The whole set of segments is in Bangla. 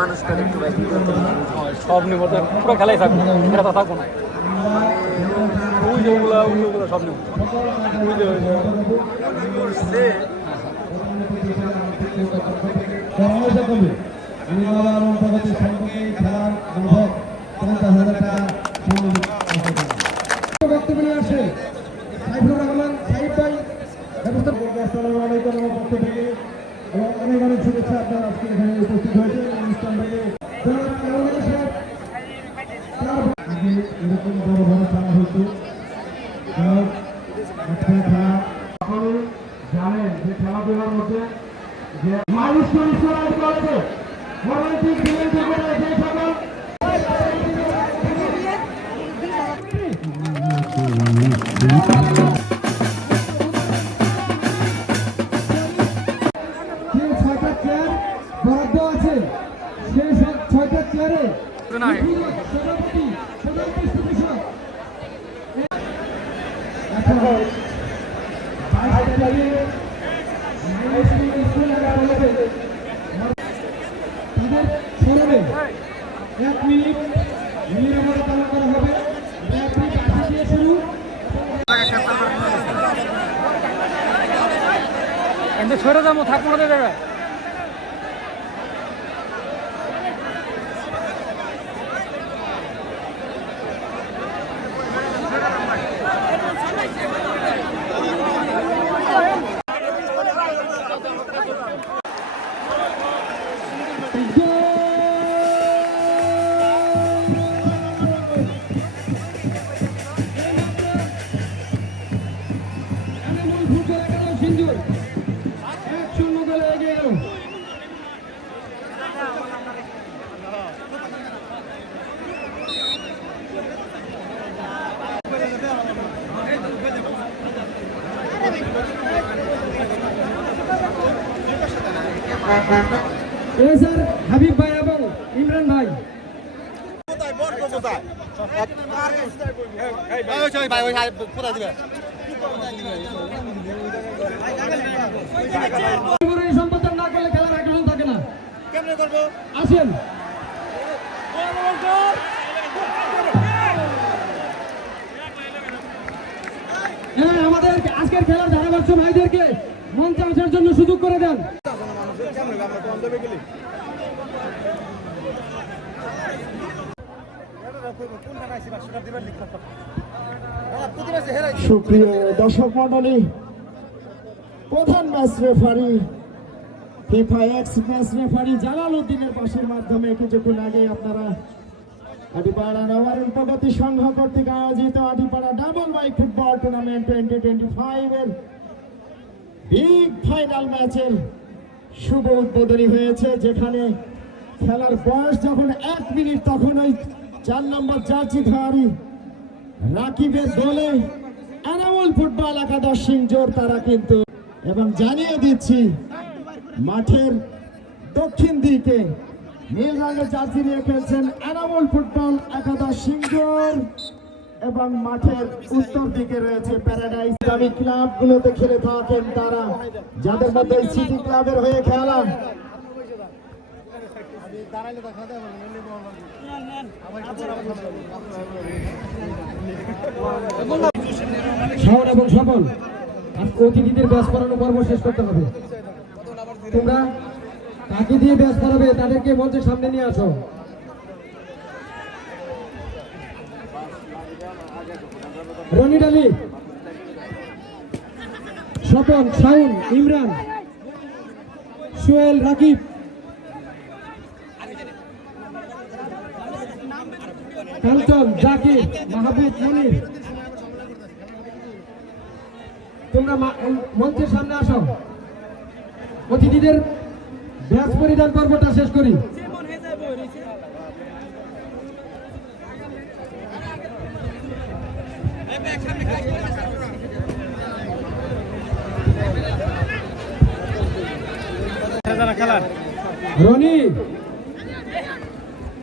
মানুষটা একটু বাইরে সব নেব তো পুরো খেলাই থাকবে, এটা তো থাকবো না। ওই যে ওগুলো সব নেব। বক্তব্য নিয়ে আসে সাইফুর রহমান সাইফ ভাই ব্যবস্থা পক্ষ থেকে এবং অনেক অনেক শুভেচ্ছা। আপনারা আজকে এখানে উপস্থিত হয়েছে অনুষ্ঠান থেকে এরকম বড় বড় খেলা হতো। জানেন যে খেলাধুলার মধ্যে যে মানুষ করেছে ছয়টা চেয়ার বরাদ্দ আছে, সেই ছয়টা চেয়ারে সভাপতি তাদের স্মরণে 1 মিনিট নিরাপদে পালন করা হবে। 1 মিনিট আশি দিয়ে শুরু। ছেড়ে যাবো, থাকবো না জায়গায়। স্যার হাবিব ভাই এবং ইমরান ভাই সম্পাদন না করলে খেলার আগ্রহ থাকে না। কেমনে করবো আসেন। হ্যাঁ, আমাদের আজকের খেলার ধারাভাষ্য ভাইদেরকে মঞ্চে আসার জন্য সুযোগ করে দেন। সুপ্রিয় দর্শক মন্ডলী, প্রধান match referee FIFA x match referee Jalal উদ্দিনের পাশের মাধ্যমে কিছুক্ষণ আগে আপনারা আটিপাড়া নবারুণ প্রগতি সংঘ কর্তৃক আয়োজিত Atipara double bike football tournament 2025 এর বিগ ফাইনাল ম্যাচের শুভ উদ্বোধনী হয়েছে, যেখানে খেলার বয়স যখন 1 মিনিট তখন ওই 4 নম্বর জার্সি ধারী রাকিবের গোলে এনামুল ফুটবল একাদশ জোর তারা কিন্তু, এবং জানিয়ে দিচ্ছি মাঠের দক্ষিণ দিকে নীল রঙের জার্সি নিয়ে খেলছেন এনামুল ফুটবল একাদশ সিংজোর, এবং মাঠের উত্তর দিকে রয়েছে প্যারাডাইস। দামি ক্লাবগুলোতে খেলে থাকেন তারা, যাদের মধ্যে সিটি ক্লাবের হয়ে খেলা। শহর এবং সফল অতিথিদের ব্যাস করানো পর্ব শেষ করতে হবে। তোমরা কাকে দিয়ে ব্যাস করাবে তাদেরকে মঞ্চের সামনে নিয়ে আসো। রনির আলী, স্বপন, শাউন, ইমরান, সোহেল, রাকিব, কাঞ্চন, জাকির, মাহবুব, মনির, তোমরা মঞ্চের সামনে আসো। অতিথিদের ব্যাচ পরিধান পর্বটা শেষ করি। রনি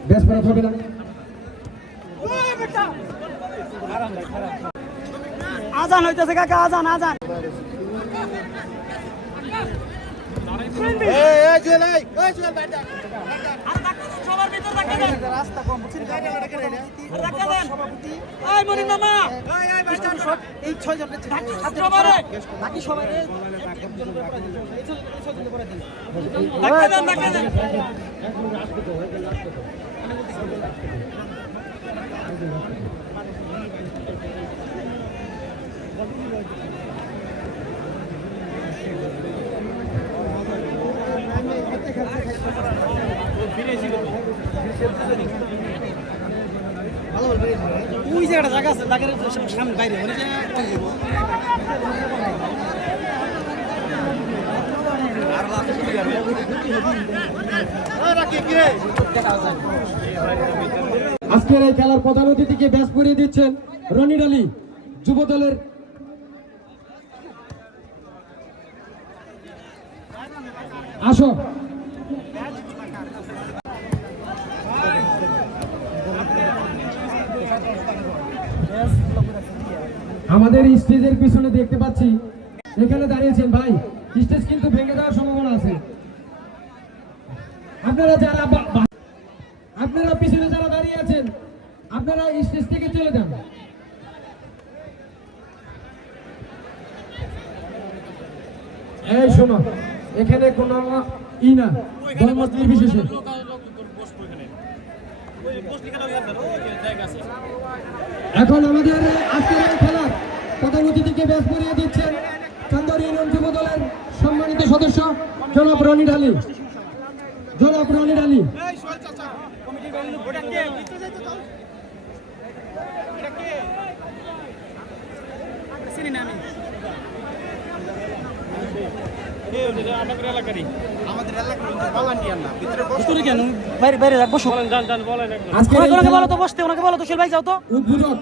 ব্যাচ পড়াতে হবে না। আজান হইতেছে কাকা, আজান আজান। সবার ভিতর রাখা দেন রাস্তা কম রাখা দেন এই মনির মামা এই 6 জন বাকি সবাই রাখা দেন ওই জায়গাটা জায়গা আছে দাগের সামনে বাইরে আজকের এই খেলার প্রধান অতিথিকে ব্যাস করিয়ে দিচ্ছেন রনি আলী যুব দলের আসো আমাদের স্টেজের পিছনে দেখতে পাচ্ছি এখানে দাঁড়িয়েছেন ভাই, স্টেজ কিন্তু ভেঙে দেওয়ার সম্ভাবনা আছে। আপনারা পিছনে যারা দাঁড়িয়ে আছেন আপনারা স্টেজ থেকে চলে যান। এই শোনো, এখানে কোনো না দলমত নির্বিশেষে এখন আমাদের আজকের এই খেলার প্রধান অতিথিকে ব্যাস করিয়ে দিচ্ছেন চান্দর ইউনিয়ন যুব দলের সম্মানিত সদস্য জনাব রনি আলী। জনাব রনি আলী বাইরে রাখবো ওনাকে বলো তো বসতে, ওনাকে বলো তো সুল ভাই যাও তো। উদ্বোধক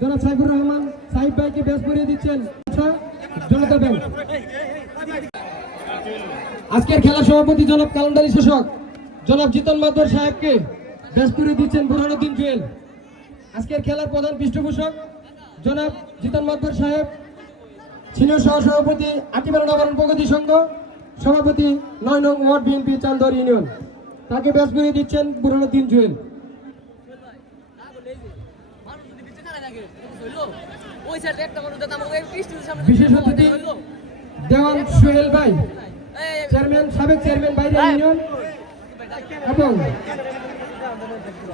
জনাব সাইফুর রহমান সাহিব ভাইকে ব্যাস করিয়ে দিচ্ছেন জনতা ব্যাংক। আজকের খেলা সভাপতি জনাব কালান্দারি শাসক জনাব জিতন মাদবর সাহেবকে ব্যাস করিয়ে দিচ্ছেন বুরহানুদ্দিন জুয়েল। আজকের খেলার প্রধান পৃষ্ঠপোষক জনাব জিতন মাদবর সাহেব, সিনিয়র সহসভাপতি আটিমারা নবায়ন প্রগতি সংঘ, সভাপতি ৯ নং ওয়ার্ড বিএনপি চান্দর ইউনিয়ন, তাকে ব্যাস করিয়ে দিচ্ছেন বুরহানুদ্দিন জুয়েল। বিশেষ অতিথি দেওয়ান সোহেল ভাই, চেয়ারম্যান, সাবেক চেয়ারম্যান বাইরা ইউনিয়ন এবং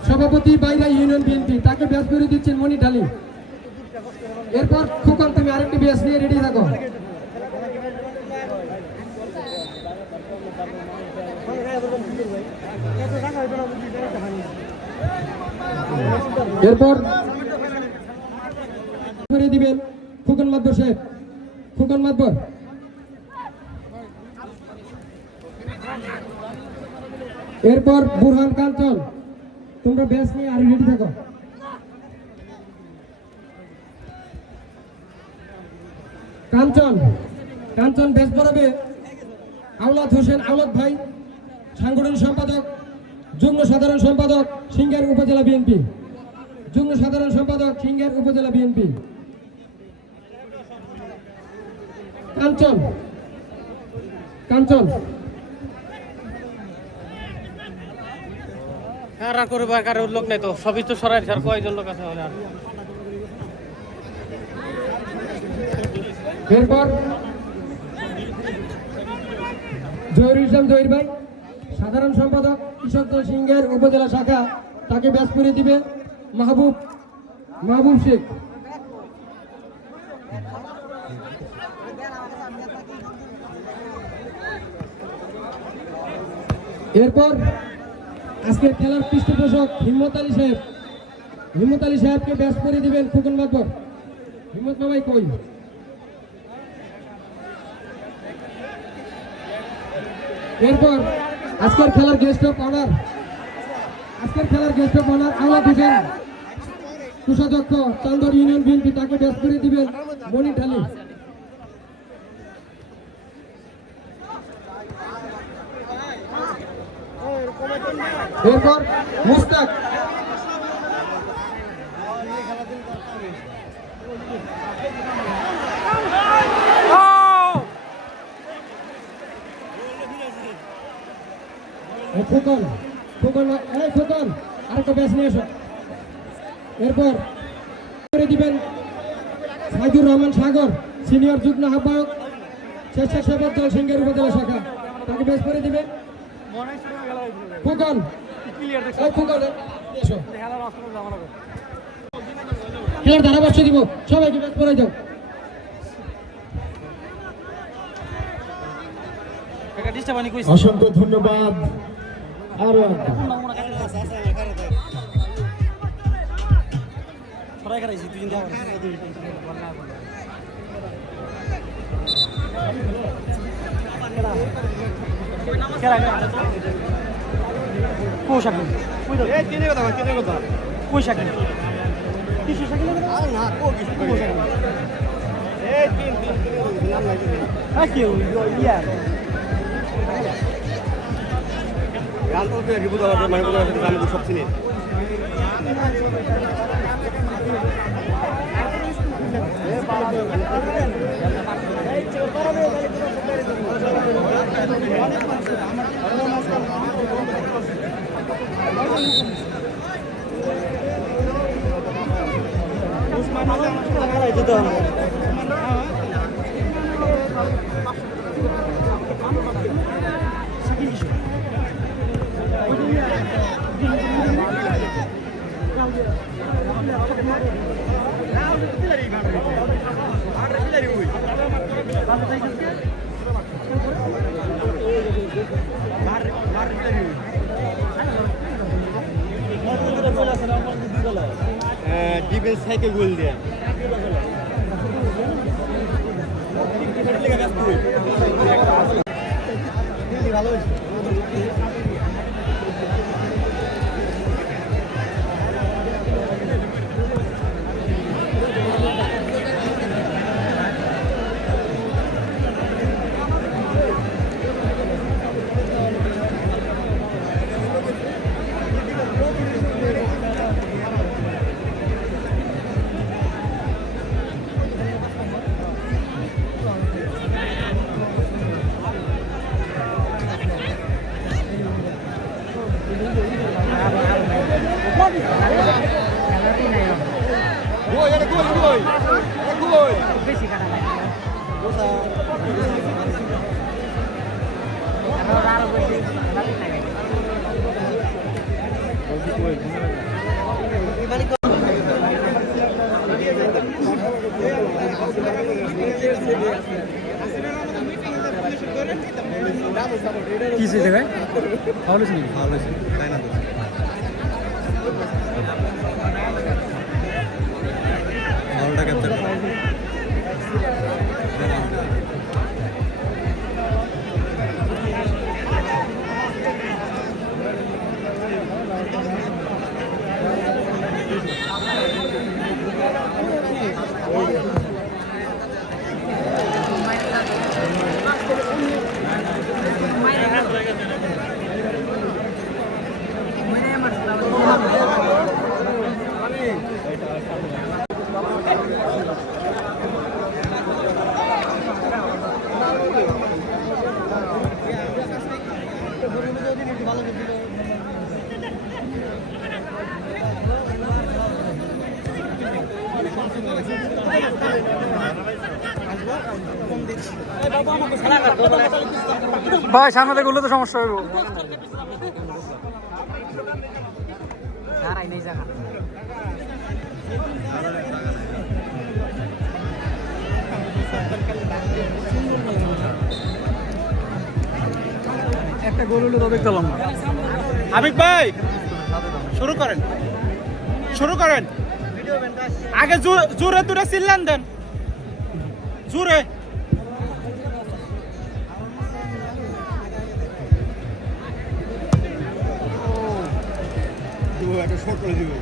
সভাপতি বাইরা ইউনিয়ন বিএনপি, তাকে ব্যাস করে দিচ্ছেন মনি ঢালি। এরপর খোকন তুমি আরেকটি ব্যাস নিয়ে রেডি থাকো। এরপর করে দিবেন খোকন মাদবর সাহেব। খোকন মাদবর এরপর বুরহান কাঞ্চন, তোমরা ব্যাস নিয়ে আর রেডি থাকো। কাঞ্চন কাঞ্চন ব্যাস পড়াবে আওলাদ হোসেন আওলাদ ভাই, সাংগঠনিক সম্পাদক, যুগ্ম সাধারণ সম্পাদক সিংহের উপজেলা বিএনপি, যুগ্ম সাধারণ সম্পাদক সিংহের উপজেলা বিএনপি। কাঞ্চন কাঞ্চন কারা করবে কারো লোক নাই তো, সবই তো সরাই স্যার, কয়জন লোক আছে আর এরপর জহিরুল ইসলাম জহির ভাই, সাধারণ সম্পাদক কৃষক দল সিংহের উপজেলা শাখা, তাকে ব্যাস করে দিবে মাহবুব শেখ। এরপর আজকের খেলার পৃষ্ঠপোষক হিম্মত আলী সাহেবকে ব্যাস করে দিবেন খোকন মাদবর। হিম্মত মামাই কই? এরপর আজকের খেলার গেস্ট অফ অনার আওলাদ হোসেন কোষাধ্যক্ষ চান্দর ইউনিয়ন বিএনপি, তাকে ব্যাস করে দিবেন মনির ঢালি। এরপর মুস্তাক ফুকন ফুকন এই ফুকন আরেকটা ব্যাচ নিয়ে এসো। এরপর করে দিবেন সাইদুর রহমান সাগর, সিনিয়র যুগ্ম আহ্বায়ক স্বেচ্ছাসেবক দল সিংহের উপজেলা শাখা, তাকে ব্যাচ করে দিবেন। ফুকন এই ফুকন এসো, খেলার ধারাভাষ্য দিব, সবাইকে ব্যাচ করে যাও। অসংখ্য ধন্যবাদ। আরো সব চিনি ডিফেন্স সাইকেল গোল দিয়ে কি সেই জায়গায় ফাউল হয়েছে নাকি? ভালো হয়েছে তাই না ভালোটা ক্যাপচার ভাই সামনে থেকে উঠলে তো সমস্যা হইব। একটা গোল হলে তবে দেখলাম না। আবিক ভাই শুরু করেন শুরু করেন আগে জোরে দুটো চিল্লান দেন জোরে একটা শর্ট করে দিবে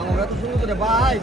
আমরা তো শুরু করে ভাই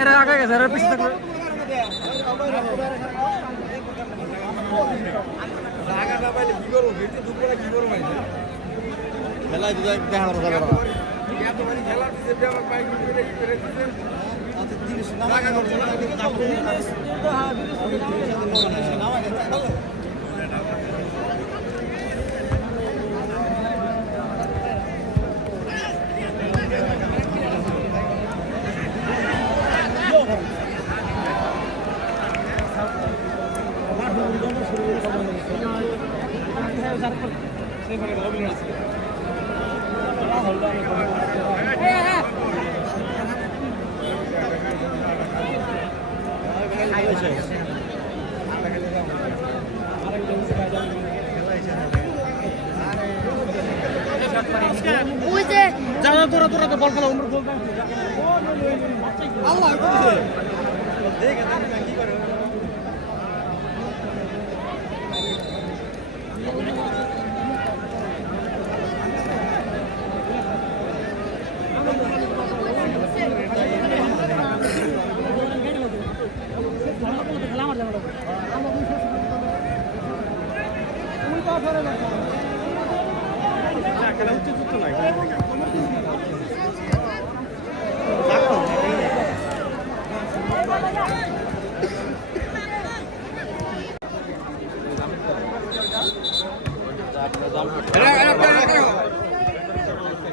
এরা আগে গেছে এরা পিছিয়ে থাকবে খেলায় দেখানো যাবে না যারা তোরা তোরা তো বল খেলা উমর বল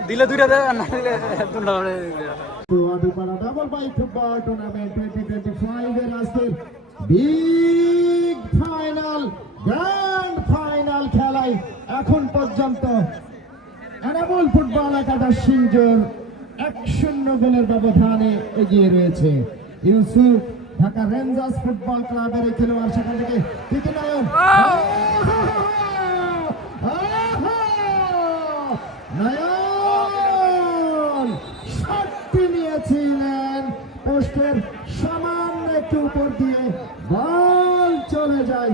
দিলে দুইটা দে না দিলে দুটো আদিপাড়া ডাবল বাইক ফুটবল টুর্নামেন্ট 2025 এর আজকের বিগ ফাইনাল গ্র্যান্ড ফাইনাল খেলায় এখন পর্যন্ত এনামুল ফুটবল একাদশ সিংজোর 1-0 গোলের ব্যবধানে এগিয়ে রয়েছে। ইউসুফ ঢাকা রেঞ্জার্স ফুটবল ক্লাবের এই খেলোয়াড় সেখান থেকে প্রীতিনয়ন নয়ন শটটি নিয়েছিলেন পোস্টের সামান্য একটু উপর দিয়ে বল চলে যায়।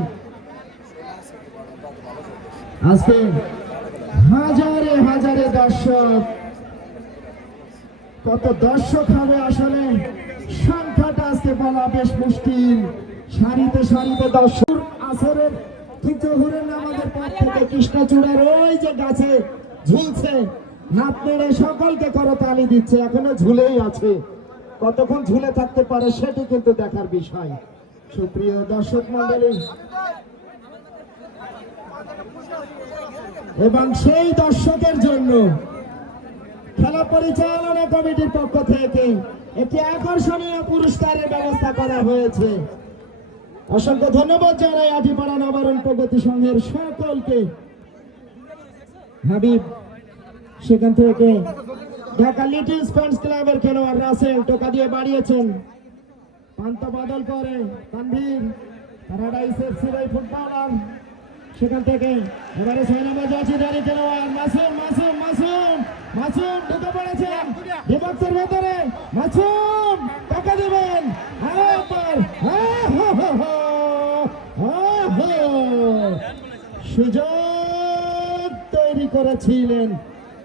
আজকে হাজারে হাজারে দর্শক, কত দর্শক হবে আসলে সংখ্যাটা আজকে বলা বেশ মুশকিল। সারিতে সারিতে দর্শক আসরের ঠিক জহুরের নামাজের পর থেকে কৃষ্ণচূড়ার ওই যে গাছে ঝুলছে, নাতনিরা সকলকে করতালি দিচ্ছে, এখনো ঝুলেই আছে। কতক্ষণ ঝুলে থাকতে পারে সেটি কিন্তু দেখার বিষয়। সুপ্রিয় দর্শক মন্ডলী, এবং সেই দর্শকের জন্য খেলা পরিচালনা কমিটির পক্ষ থেকে একটি আকর্ষণীয় পুরস্কারের ব্যবস্থা করা হয়েছে। অসংখ্য ধন্যবাদ জানাই আটিপাড়া নবারণ প্রগতি সংঘের সকলকে। হাবিব সেখান থেকে ঢাকা লিটল স্পেন্স ক্লাবের খেলোয়াড় রাসেল টোকা দিয়ে বাড়িয়েছেন, পান্ত বদল করে তানভীর প্যারাডাইসের সিরাই ফুটবলার সেখান থেকে এবারে 6 নম্বর জার্সি ধারী খেলোয়াড় মাসুম মাসুম মাসুম মাসুম ঢুকে পড়েছেন ডিবক্সের ভেতরে। মাসুম টাকা দিবেন সুযোগ তৈরি করেছিলেন,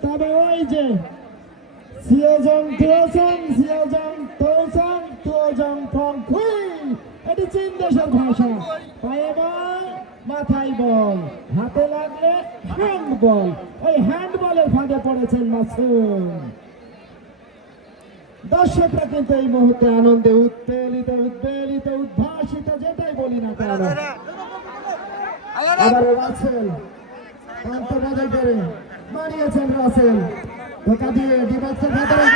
তবে ওই যে সিওজং তুওজং সিওজং তোজং তুওজং ফং খুই, এটি চীন দেশের ভাষা। পায়ে বল মাথায় বল, হাতে লাগলে হ্যান্ড বল, ওই হ্যান্ড বলের ফাঁদে পড়েছেন মাসুম। দর্শকরা কিন্তু এই মুহূর্তে আনন্দে উত্তেলিত উদ্বেলিত উদ্ভাসিত, যেটাই বলি না কেন। আবার রাসেল পান্ত বদল করে মারিয়েছেন, রাসেল ঢোকা দিয়ে ডিবক্সের ভেতরে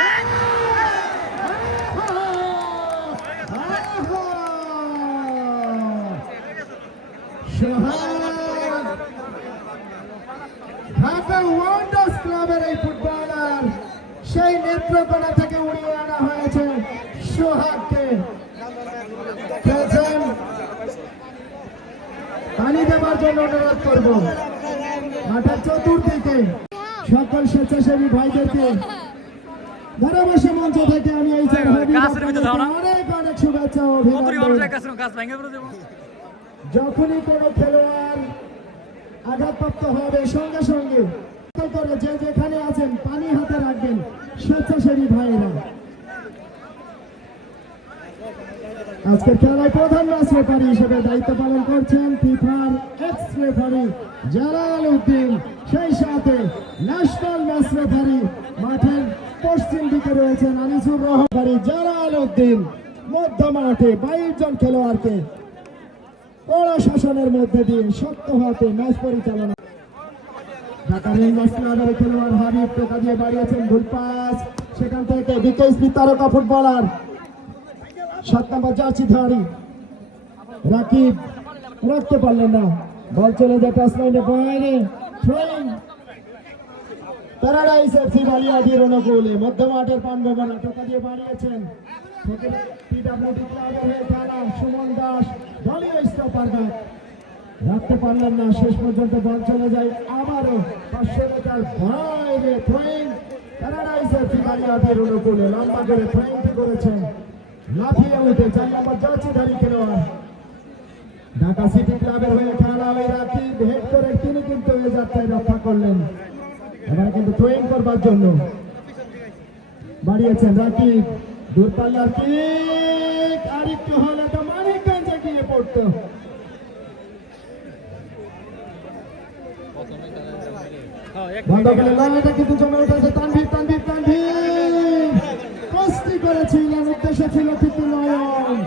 ঢাকা ওয়ান্ডার্স ক্লাবের এই ফুটবলার সেই নেত্রকোনা থেকে দেওয়ার জন্য অনুরোধ করব। মাঠের চতুর্দিকে সকল স্বেচ্ছাসেবী ভাইদেরকে ধারাবাসী মঞ্চ থেকে আমি এই যে গাছের ভিতরে দাও না। অনেক অনেক শুভেচ্ছা ও মন্ত্রী অভিনন্দন। মানুষ গাছ ভেঙে পড়ে যাবো। যখনই কোনো খেলোয়াড় আঘাতপ্রাপ্ত হবে সঙ্গে সঙ্গে করে যে যেখানে আছেন পানি হাতে রাখবেন স্বেচ্ছাসেবী ভাইয়েরা। আজকের খেলায় প্রধান ম্যাচ রেফারি হিসেবে দায়িত্ব পালন করছেন ফিফার এক্স রেফারি জালাল উদ্দিন, সেই সাথে ন্যাশনাল ম্যাচ রেফারি মাঠের পশ্চিম দিকে রয়েছেন আনিসুর রহমান। জালাল উদ্দিন মধ্য মাঠে 22 জন খেলোয়াড়কে কড়া শাসনের মধ্যে দিয়ে শক্ত হাতে ম্যাচ পরিচালনা। ঢাকা রেঞ্জার্স ক্লাবের খেলোয়াড় হাবিব টোকা দিয়ে বাড়িয়েছেন ভুল পাস, সেখান থেকে বিকেএসপি তারকা ফুটবলার 7 নম্বর জার্সিধারী রাকিব রাখতে পারলেন না, বল চলে যায় টাচ লাইনের বাইরে। থ্রোইং প্যারাডাইস এফসি বালিয়াটির অনুকূলে মধ্য মাঠের পানভবনা টোকা দিয়ে বাড়িয়েছেন পিডব্লিউডি ক্লাবের হয়ে খেলা সুমন দাস দলীয় স্টপার ব্যাক রাখতে পারলেন না, শেষ পর্যন্ত বল চলে যায় আবারও 500 মিটার বাইরে। থ্রোইং প্যারাডাইস এফসি বালিয়াটির অনুকূলে লম্বা করে থ্রোইংটি করেছেন লাফিয়ে উঠে 4 নম্বর জার্সিধারী খেলোয়াড় ঢাকা সিটি ক্লাবের হয়ে খেলা ওই রাকিব হেড করে তিনি কিন্তু এই যাত্রায় রক্ষা করলেন। এবার কিন্তু থ্রোইং করবার জন্য বাড়িয়েছেন রাকিব, দূরপাল্লার কিক, আরেকটু হলে তো মানিকগঞ্জে গিয়ে পড়তো। বন্ধ করে লড়াইটা কিন্তু জমে উঠেছে। তানভীর তানভীর তানভীর কুস্তি করেছিলেন, উদ্দেশ্য ছিল কিন্তু নয়ন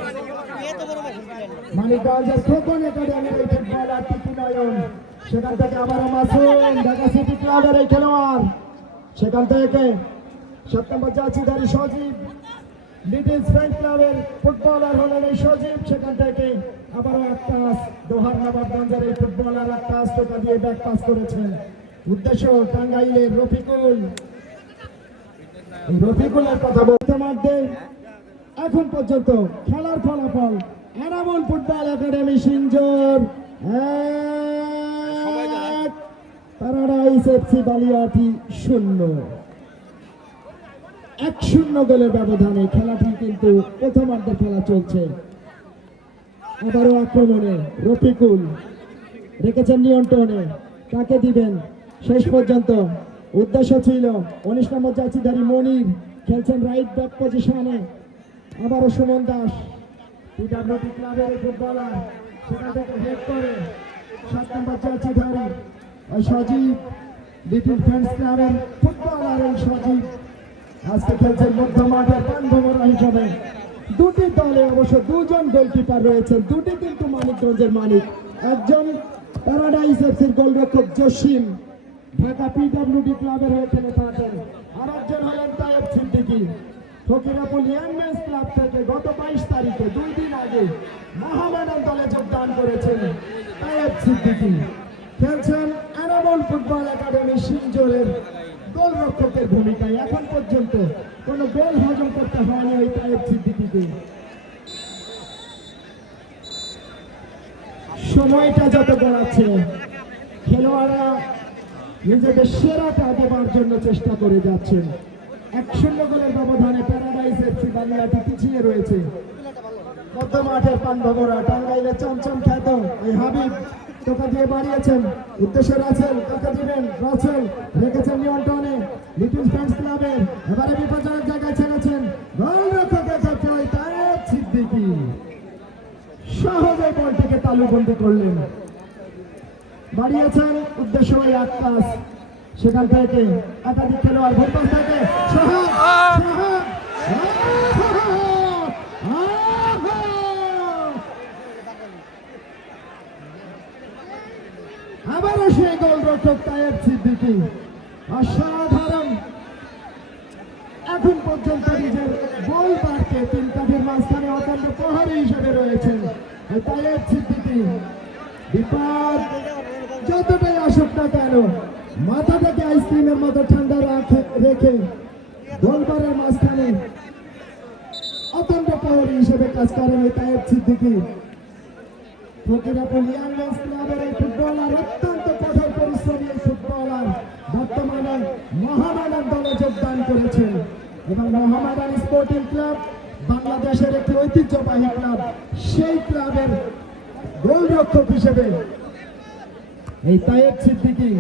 মানিকগঞ্জের খোকন একাডেমির এই ফুটবলার টিপু নয়ন, সেখান থেকে আবারও মাসুম ঢাকা সিটি ক্লাবের এই খেলোয়াড়, সেখান থেকে 7 নম্বর জার্সিধারী সজীব লিটল ফ্রেন্ড ক্লাবের ফুটবলার হলেন এই সজীব, সেখান থেকে আবারও একটা দোহার নবাবগঞ্জের এই ফুটবলার একটা টোকা দিয়ে ব্যাক পাস করেছেন। উদ্দেশ্য টাঙ্গাইলের রফিকুল, রফিকুলের কথা বলতে মারতে এখন পর্যন্ত খেলার ফলাফল এনামুল ফুটবল একাডেমি সিঞ্জোর 1, প্যারাডাইস এফসি বালিয়াটি 0। 1-0 গোলের ব্যবধানে খেলাটি কিন্তু প্রথমার্ধে খেলা চলছে। আবারও আক্রমণে রফিকুল রেখেছেন নিয়ন্ত্রণে, কাকে দিবেন শেষ পর্যন্ত। উদ্দেশ্য ছিল 19 নম্বর জার্সিধারী মনির খেলছেন রাইট ব্যাক পজিশনে, আবারও সুমন দাস পিডব্লিউডি ক্লাবের ফুটবলার, সেখান থেকে হেড করে 7 নম্বর জার্সিধারী ওই সজীব লিটল ফ্রেন্ডস ক্লাবের ফুটবলার। এই সজীব আজকে খেলছেন মধ্য মাঠের পানভবনা হিসাবে। দুটি দলে অবশ্য 2 জন গোলকিপার রয়েছেন, দুটি কিন্তু মানিকগঞ্জের মালিক। একজন প্যারাডাইস এফসির গোলরক্ষক জসিম ঢাকা পিডব্লিউডি ক্লাবের হয়ে খেলে থাকেন, আর একজন হলেন তায়েব সিদ্দিকী ফকিরাপুর এমএস ক্লাব থেকে গত 22 তারিখে 2 দিন আগে মহামেডান দলে যোগদান করেছেন। তায়েব সিদ্দিকী খেলছেন এনামুল ফুটবল একাডেমি সিঞ্জোরের গোলরক্ষকের ভূমিকায়। এখন পর্যন্ত কোনো গোল হজম করতে হয়নি ওই তায়েব সিদ্দিকীকে। সময়টা যত গড়াচ্ছে খেলোয়াড়রা নিজেদের সেরাটা দেবার জন্য চেষ্টা করে যাচ্ছেন। 1-0 গোলের ব্যবধানে প্যারাডাইস এফসি বালিয়াটি পিছিয়ে রয়েছে। মধ্য মাঠের পানভবরা টাঙ্গাইলের চমচম খ্যাত এই হাবিব টোকা দিয়ে বাড়িয়েছেন, উদ্দেশ্যে রাসেল, কাকে দিবেন রাসেল রেখেছেন নিয়ন্ত্রণে লিটল ফ্রেন্ডস ক্লাবের, এবারে বিপজ্জনক জায়গায় ছেড়েছেন গোলরক্ষকের ক্ষেত্রে ওই তায়েব সিদ্দিকী সহজে বলটিকে তালুবন্দি করলেন, বাড়িয়েছেন উদ্দেশ্য ওই আকাশ, সেখান থেকে একাধিক খেলোয়াড় ভোটপাস থেকে আবারও সেই গোলরক্ষক তায়েব সিদ্দিকী অসাধারণ। এখন পর্যন্ত নিজের গোল বারকে 3 কাঠের মাঝখানে অত্যন্ত প্রহরী হিসেবে রয়েছেন তায়েব সিদ্দিকী। বিপদ যতটাই আসুক না কেন মাথাটাকে আইসক্রিমের মতো ঠান্ডা রেখে গোলবারের মাঝখানে অত্যন্ত প্রহরী হিসেবে কাজ করেন এই তায়েব সিদ্দিকী। ফকিরাপুর ইয়াং ক্লাবের এই ফুটবল আর অত্যন্ত কঠোর পরিশ্রমী এই ফুটবলার বর্তমানে মোহামেডান দলে যোগদান করেছেন এবং মোহামেডান স্পোর্টিং ক্লাব বাংলাদেশের একটি ঐতিহ্যবাহী ক্লাব, সেই ক্লাবের গোলরক্ষক হিসেবে এই তায়েব সিদ্দিকী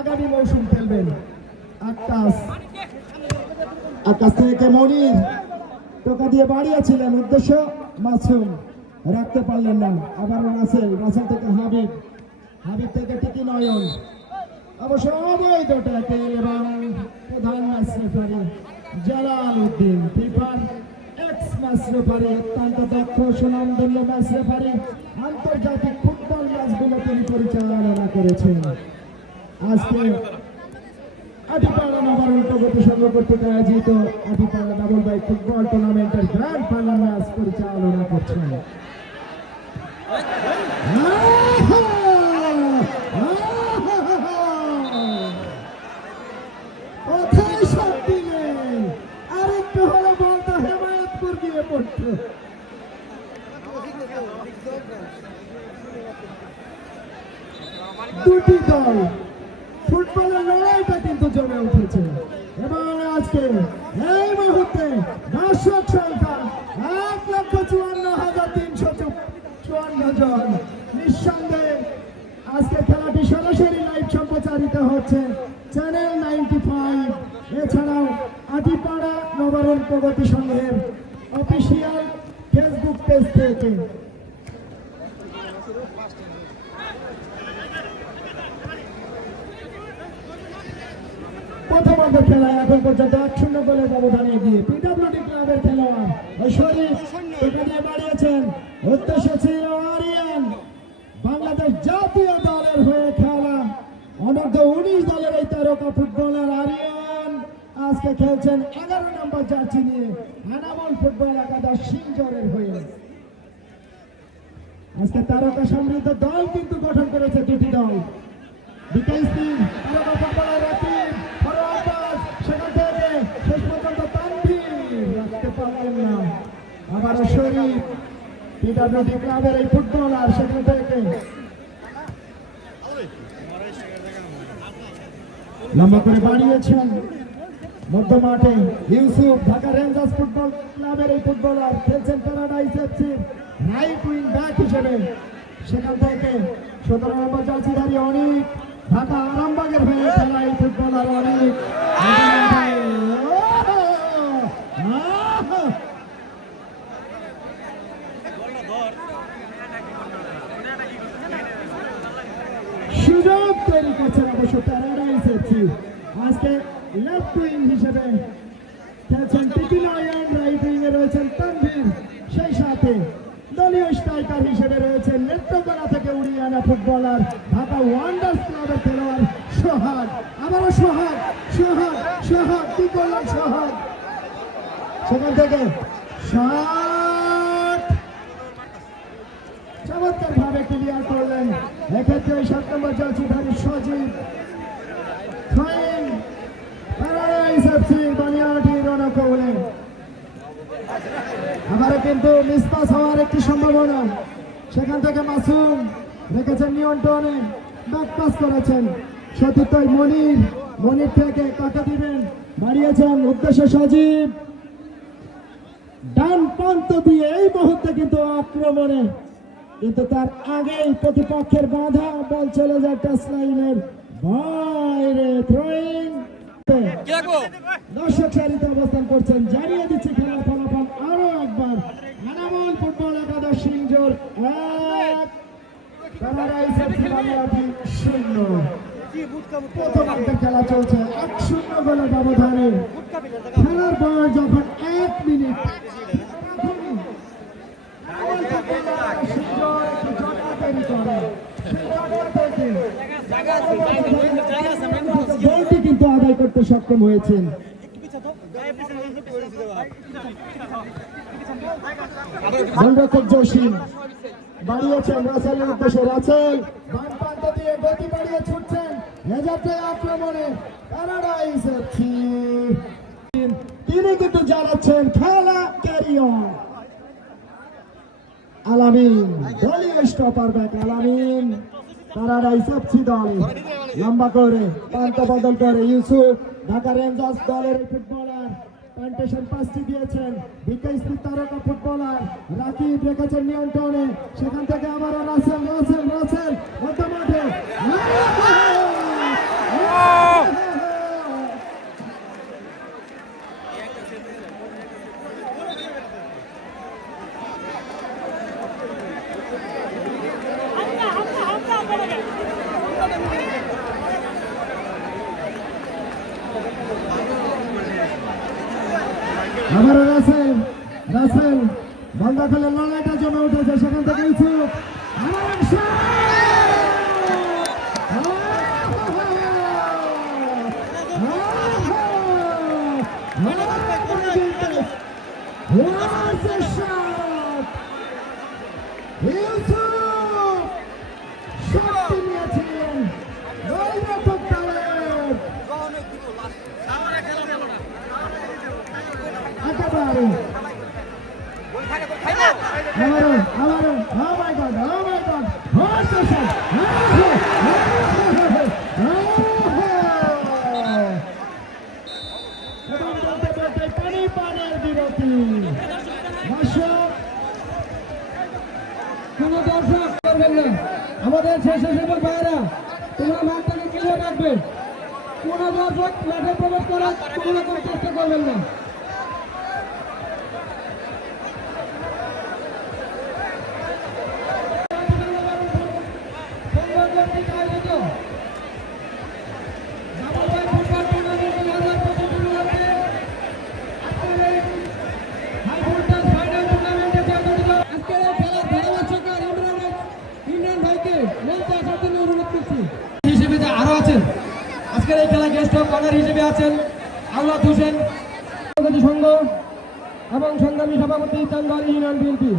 আগামী মৌসুম খেলবেন। আকাশ থেকে মনির টোকা দিয়ে বাড়িয়েছিলেন, উদ্দেশ্য মাসুম, রাখতে পারলেন না। আবার রাসেল থেকে হাবিব থেকে টিকি নয়ন, অবশ্য অবৈধ ট্যাকেল এবং প্রধান ম্যাচ রেফারি জালাল উদ্দিন, ফিফার এক্স ম্যাচ রেফারি, অত্যন্ত দক্ষ সুনামধন্য ম্যাচ রেফারি, আন্তর্জাতিক ফুটবল ম্যাচগুলো তিনি পরিচালনা করেছেন। আজকে আটিপাড়া নবারুণ প্রগতি সংঘ কর্তৃক আয়োজিত আটিপাড়া ডাবল বাইক ফুটবল টুর্নামেন্টের গ্র্যান্ড ফাইনাল ম্যাচ পরিচালনা করছেন। কোথায় শট দিলেন, আরেকটু হলো বলটা হেমায়তপুর গিয়ে পড়ত। দুটি দল ফুটবলের লড়াইটা কিন্তু জমে উঠেছে এবং আজকে এই মুহূর্তে দর্শক সংখ্যা 1,54,354 জন। নিঃসন্দেহে আজকে খেলাটি সরাসরি লাইভ সম্প্রচারিত হচ্ছে চ্যানেল 95, এছাড়াও আটিপাড়া নবারুণ প্রগতি সংঘের অফিসিয়াল ফেসবুক পেজ থেকে। প্রথমার্ধ খেলায় এখন পর্যন্ত 1-0 গোলের ব্যবধানে এগিয়ে পিডব্লিউডি ক্লাবের খেলোয়াড় শরীফ টোকা দিয়ে বাড়িয়েছেন, উদ্দেশ্য ছিল আরিয়ান, বাংলাদেশ জাতীয় দলের হয়ে খেলা অনূর্ধ্ব 19 দলের এই তারকা ফুটবলার আরিয়ান আজকে খেলছেন 11 নম্বর জার্সি নিয়ে এনামুল ফুটবল একাদশ সিংজরের হয়ে। আজকে তারকা সমৃদ্ধ দল কিন্তু গঠন করেছে দুটি দল। বিকাশ তিন তারকা ফুটবলার রাকিব, সেখান থেকে শেষ পর্যন্ত তানভীর রাখতে পারলেন না। আবারও শরীফ পিডব্লিউডি ক্লাবের এই ফুটবলার সেখান থেকে লম্বা করে বাড়িয়েছেন মধ্য মাঠে। ইউসুফ ঢাকা রেঞ্জার্স ফুটবল ক্লাবের এই ফুটবলার খেলছেন প্যারাডাইস এফসির রাইট উইং ব্যাক হিসেবে। সেখান থেকে 17 নম্বর জার্সিধারী অনেক ঢাকা আরামবাগের হয়ে খেলা এই ফুটবলার অনেক। সুযোগ তৈরি করছেন অবশ্য প্যারাডাইস এফসি। আজকে লেফট উইং হিসেবে খেলছেন টিকি নয়ন, রাইট উইং এ রয়েছেন তানভীর, সেই সাথে দলীয় স্ট্রাইকার হিসেবে রয়েছেন নেত্রকোনা থেকে উড়িয়ে আনা ফুটবলার ঢাকা ওয়ান্ডার্স ক্লাবের খেলোয়াড় সোহাগ। আবারও সোহাগ কি করলেন সোহাগ, সেখান থেকে চমৎকার ভাবে ক্লিয়ার করলেন। এক্ষেত্রে 7 নম্বর জার্সিধারী সজীব প্যারাডাইস এফসি বানিয়াটি রণকৌলে। আবারও কিন্তু মিসপাস হওয়ার একটি সম্ভাবনা, সেখান থেকে মাসুম রেখেছেন নিয়ন্ত্রণে, ব্যাক পাস করেছেন সতীর্থই মনির থেকে কাকে দিবেন, বাড়িয়েছেন উদ্দেশ্য সজীব, ডান প্রান্ত দিয়ে এই মুহূর্তে কিন্তু আক্রমণে, কিন্তু তার আগেই প্রতিপক্ষের বাধা, বল চলে যায় টাচ লাইনের বাইরে। থ্রোয়িং দর্শক সারিতে অবস্থান করছেন, জানিয়ে দিচ্ছে খেলার ফলাফল আরো একবার। এনামুল ফুটবল একাদশ সিংজোর 1, প্যারাডাইস এফসি বাংলাটি 0। প্রথমার্ধের খেলা চলছে 1-0 গোলের ব্যবধানে। খেলার বয়স যখন 1 মিনিট, গোলটি কিন্তু আদায় করতে সক্ষম হয়েছেন। গোলরক্ষক জসিম বাড়িয়েছেন রাসেলের উদ্দেশ্যে, রাসেল বাম প্রান্ত দিয়ে গতি বাড়িয়ে ছুটছেন হেজাতে আক্রমণে প্যারাডাইস এফসি। তিনি কিন্তু জানাচ্ছেন খেলা ক্যারি অন। আলামিন দলীয় স্টপার ব্যাক আলামিন তারা রাইসাপছি দল লম্বা করে প্রান্ত বদল করে ইউসুফ ঢাকা রেঞ্জার্স দলের এই ফুটবলার প্যান্টেশন পাসটি দিয়েছেন বিকাশী তারকা ফুটবলার রাকিব রেখেছেন নিয়ন্ত্রণে সেখান থেকে আবারও রাসেল রাসেল রাসেল মধ্যমাঠে আবার রাসেল রাসেল বল দখলের লড়াইটা জমে উঠেছে সেখান থেকে ইউসুফ আবার কোনো দর্শক করবেন না আমাদের স্বেচ্ছাসেবক ভাইয়েরা তোমরা মাঠটাকে ক্লিয়ার রাখবে কোনো দর্শক মাঠে প্রবেশ করার কোনো রকম চেষ্টা করবেন না হিসেবে যে আরো আছেন আজকের এই খেলা গেস্ট অফ অনার হিসেবে আছেন আল্লাহ হোসেন সংঘ এবং সংগ্রামী সভাপতি চান্দারি ইউনিয়ন বিএনপি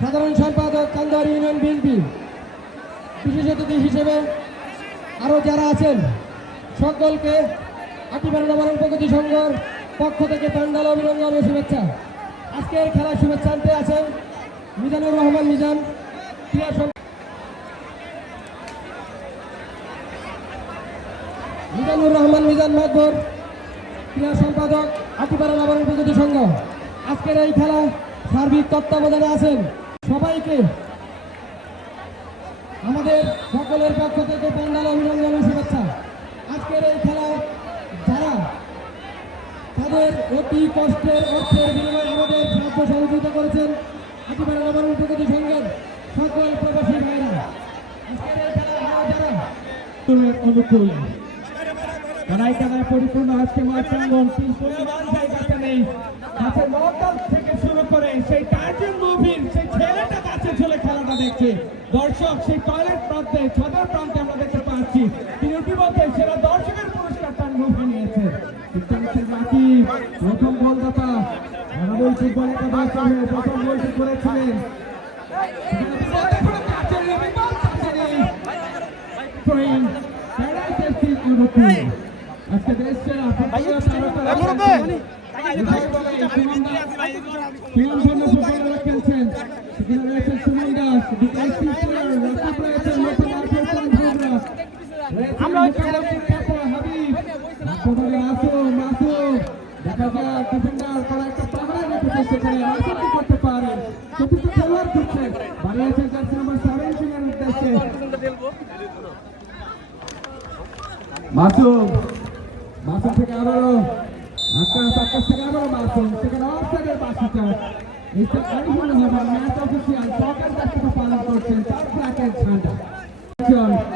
সাধারণ সম্পাদক চান্দারি ইউনিয়ন বিএনপি বিশেষ অতিথি হিসেবে আরো যারা আছেন সকলকে আকিবান নবারণ প্রগতি সংঘর পক্ষ থেকে প্যান্ডাল অভিনন্দন ও শুভেচ্ছা আজকের খেলার শুভেচ্ছা আনতে আছেন মিজানুর রহমান মিজান ক্রীড়া মিজানুর রহমান মিজান মাদবর ক্রীড়া সম্পাদক আকিবান নবারণ প্রগতি সংঘ আজকের এই খেলা সার্বিক তত্ত্বাবধানে আছেন সবাইকে আমাদের সকলের পক্ষ থেকে প্যান্ডাল অভিনন্দন ও শুভেচ্ছা আজকের এই খেলা যারা তাদের অতি কষ্টের অর্থের বিনিময়ে আমাদের সাহায্য সহযোগিতা করেছেন একেবারে নবারণ প্রগতি সংঘের সকল প্রবাসী ভাইরা আজকের এই খেলা যারা অনুকূল পরিপূর্ণ আজকে মাঠ প্রাঙ্গণ জায়গাটা নেই গাছের মহকাল থেকে শুরু করে সেই টার্জেন মুভির সেই ছেলেটা গাছে ঝুলে খেলাটা দেখছে দর্শক সেই টয়লেট প্রান্তে ছাদের প্রান্তে আমরা দেখতে পাচ্ছি তিনি ইতিমধ্যে সেরা দর্শকের পুরস্কারটা মুভি নিয়েছেন বাকি প্রথম গোলদাতা আনাবুল ফুটবল একাদশ হয়ে প্রথম গোলটি করেছিলেন আজকে দেশ সেরা খেলছেন সেখানে রয়েছেন সুমন দাস হাবিব মাসুম দেখা যাক ডিফেন্ডার তারা একটা পাহাড় রেখে চেষ্টা করে মাসুম কি করতে পারে চতুর্থ খেলোয়াড় দিচ্ছে বাড়িয়েছেন জার্সি নাম্বার 17 এর উদ্দেশ্যে মাসুম থেকে আবারও আকাশ থেকে আবারও মাসুম সেখানে অফসাইডের বাসিটা mister Ariful Rahman match official Sarkar দায়িত্ব পালন করছেন তার ব্ল্যাকের ঝান্ডা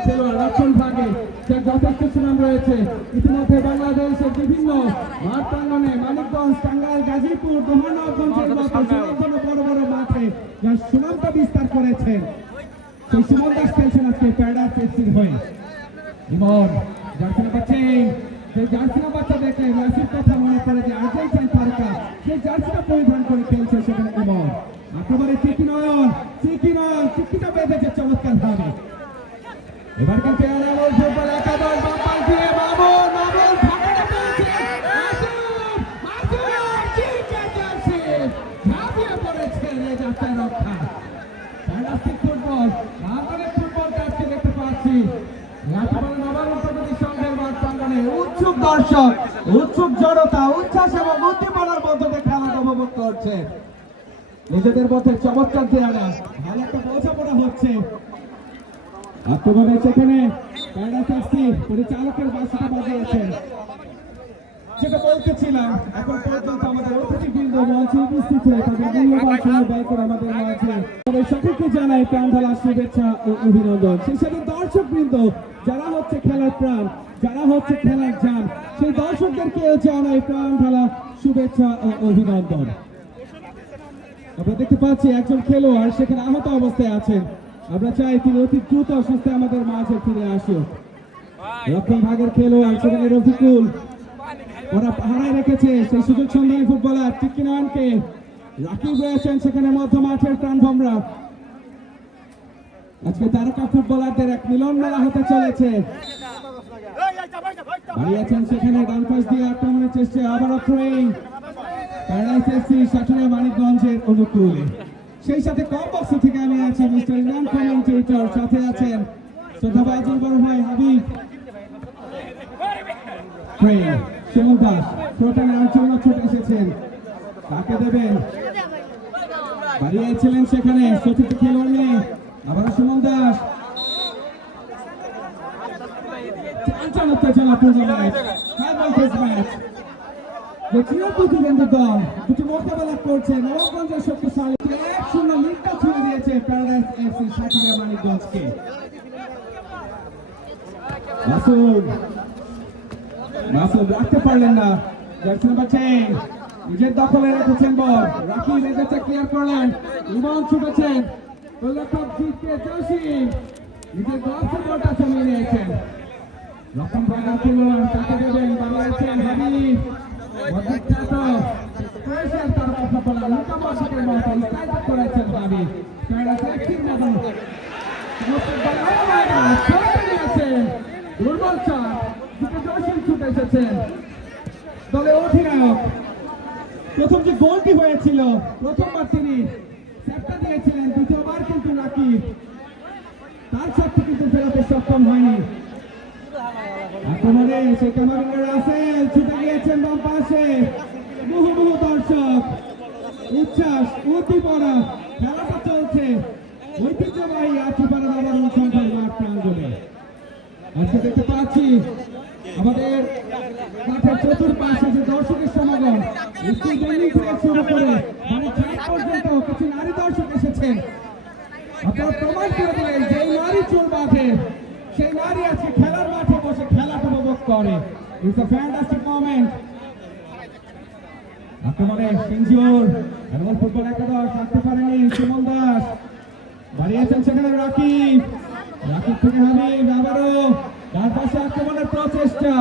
খেলোয়াড় রক্ষণ ভাগে যার যথেষ্ট সুনাম রয়েছে ইতিমধ্যে বাংলাদেশের বিভিন্ন মাঠ প্রাঙ্গনে মানিকগঞ্জ টাঙ্গাইল গাজীপুর মহানগরগঞ্জের মতো বড় বড় মাঠে যার সুনামটা বিস্তার করেছেন সেই সুমন দাস খেলছেন আজকে প্যারাডাইস এফসির হয়ে ইমন জার্সি নাম্বার যে জার্সি নাম্বারটা দেখে রাশির কথা মনে পড়ে যে আর্জেন্টাইন তারকা সেই জার্সিটা পরিধান করে খেলছে সেখানে ইমন একেবারে চিকিটা বেঁধেছে চমৎকার ভাবে এবার কিন্তু আনাবুল ফুটবল একাদশ বাম্পার দিয়ে মামুন ফাঁকাটা পেয়েছে ঝাঁপিয়ে পড়েছে রে যাত্রা রক্ষা ফ্যান্টাস্টিক ফুটবল দর্শক উৎসুক জড়তা উচ্ছ্বাস এবং উদ্দীপনার মধ্যে দিয়ে খেলাটা উপভোগ করছে নিজেদের মধ্যে চমৎকার দেয়ানা ভালো একটা বোঝাপড়া হচ্ছে আক্রমণে সেখানে পরিচালকের বাসাটা বাজিয়েছেন যেটা বলতেছিলাম এখন পর্যন্ত আমাদের অতিথিবৃন্দ মঞ্চে উপস্থিত হয়ে তাদের মূল্যবান সময় ব্যয় করে আমাদের মাঝে তবে সকলকে জানাই প্রাণ ঢালা শুভেচ্ছা ও অভিনন্দন সেই সাথে দর্শকবৃন্দ যারা হচ্ছে খেলার প্রাণ যারা হচ্ছে খেলার জান সেই দর্শকদেরকেও জানাই প্রাণ ঢালা শুভেচ্ছা ও অভিনন্দন আমরা দেখতে পাচ্ছি একজন খেলোয়াড় সেখানে আহত অবস্থায় আছেন আমরা চাই তিনি অতি দ্রুত সুস্থে আমাদের মাঝে ফিরে আসুক রক্ষণ ভাগের খেলোয়াড় সেখানে রফিকুল ওরা হারায় রেখেছে সেই সুযোগ সন্ধানী ফুটবলার টিকিনয়নকে রাকিব রয়েছেন সেখানে মধ্য মাঠের প্রাণভমরা আজকে তারকা ফুটবলারদের এক মিলন মেলা হতে চলেছে হারিয়েছেন সেখানে ডান পাশ দিয়ে আক্রমণের চেষ্টা আবারও থ্রোয়িং প্যারাডাইস এফসি সাটুরিয়া মানিকগঞ্জের অনুকূলে সেই সাথে কম বক্স থেকে আমি আছি মিস্টার ইমরান কমেন্টেটর সাথে আছেন শ্রদ্ধাভাজন বড় ভাই হাবিব সুমন দাস থ্রোটা নেওয়ার জন্য ছুটে এসেছেন তাকে দেবেন বাড়িয়েছিলেন সেখানে চতুর্থ খেলোয়াড় নিয়ে আবার সুমন দাস উত্তেজনাপূর্ণ ম্যাচ হাই ভোল্টেজ ম্যাচ দ্বিতীয় প্রতিদ্বন্দ্বী দল দুটি মোকাবেলা করছে নবাবগঞ্জের শক্তিশালী 1-0 লিডটা ছুঁয়ে দিয়েছে প্যারাডাইস এফসি সাটুরিয়া মানিকগঞ্জকে মাসুদ রাখতে পারলেন না জার্সি নাম্বার 10 নিজের দখলে রেখেছেন বল রাকিব এসেছে ক্লিয়ার করলেন ইমন ছুটেছেন গোলরক্ষক জিতকে জসিম নিজের গলফে বলটা জমিয়ে নিয়েছেন রকম ভাগা খেলোয়াড় তাকে দেবেন বানিয়েছেন হাবিব মধ্যে চাটো প্রেসার তার কথা বলা লুকা মশকের মতো স্ট্রাইক করেছেন হাবিব প্যারাডাইস এফসির মতো দুর্বল চাপ ছুটে এসেছেন দলের অধিনায়ক প্রথম যে গোলটি হয়েছিল প্রথমবার তিনি সেটটা দিয়েছিলেন দ্বিতীয়বার কিন্তু রাকিব তার শক্তি কিন্তু ফেরাতে সক্ষম হয়নি আক্রমণে সেই ক্যামেরুনের রাসেল ছুটে গিয়েছেন বাম পাশে বহু বহু দর্শক উচ্ছ্বাস উদ্দীপনা খেলাটা চলছে ঐতিহ্যবাহী আচিপাড়া বাবার সংখ্যার মাঠ প্রাঙ্গণে আজকে দেখতে পাচ্ছি আমাদের মাঠের চতুর্পাশে যে দর্শকের সমাগম স্কুল বিল্ডিং থেকে শুরু করে মানে পর্যন্ত কিছু নারী দর্শক এসেছেন আপনারা প্রমাণ করে দিলেন যে নারী চুল মাঠে সেই নারী আজকে খেলার মাঠে বসে খেলাটা উপভোগ করে ইটস আ ফ্যান্টাস্টিক মোমেন্ট আক্রমণে সিংজুর এমন ফুটবল একাদশ আসতে পারেনি সুমন দাস বাড়িয়েছেন সেখানে রাকিব রাকিব থেকে হাবিব আবারও তার পাশে আক্রমণের প্রচেষ্টা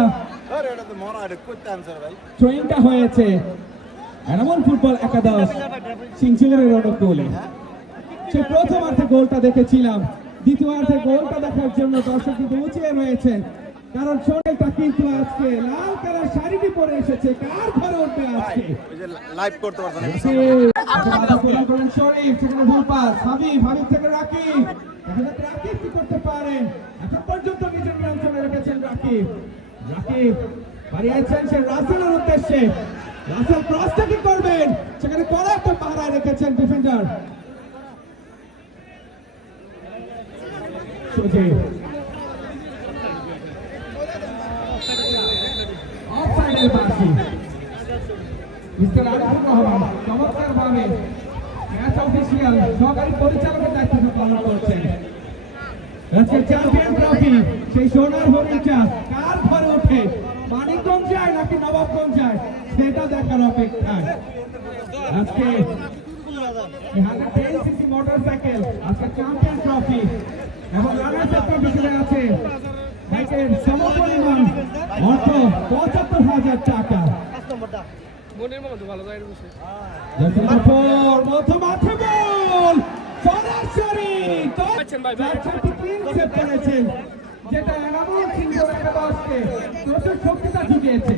থ্রোইংটা হয়েছে এমন ফুটবল একাদশ সিংচুরের অনুকূলে সে প্রথমার্ধে গোলটা দেখেছিলাম দ্বিতীয়ার্ধে গোলটা দেখার জন্য দর্শক কিন্তু উঁচিয়ে রয়েছেন কারণ সোনেলটা কিন্তু আজকে লাল কালার শাড়িটি পরে এসেছে কার ঘরে উঠবে আজকে লাইভ করতে পারছেন শরীফ সেখানে ভুল পাস হাবিব থেকে রাকিব রাকিব কি করতে পারেন এখন পর্যন্ত নিজের নিয়ন্ত্রণে রেখেছেন রাকিব বাড়িয়েছেন সে রাসেলের উদ্দেশ্যে রাসেল ক্রসটা কি করবেন সেখানে কড়া একটা পাহারায় রেখেছেন ডিফেন্ডার অফসাইডের বাসি মিস্টার আরিফুর রহমান চমৎকার ভাবে ম্যাচ অফিসিয়াল সহকারী পরিচালকের দায়িত্ব পালন করছেন আজকে চ্যাম্পিয়ন ট্রফি সেই সোনার হরিণটা কার ঘরে ওঠে মানিকগঞ্জ যায় নাকি নবাবগঞ্জ যায় সেটা দেখার অপেক্ষায় আজকে মোটরসাইকেল আজকে চ্যাম্পিয়ন ট্রফি এবং রানার্স আপ ট্রফি আছে বাইকের সমপরিমাণ অর্থ ৭৫,০০০ টাকা মনের মতো ভালো যায় বসে মধ্য মাঠে বল সরাসরি করেছেন যেটা এমন সিংহ একাদশকে প্রচুর শক্তিটা ঢুকিয়েছে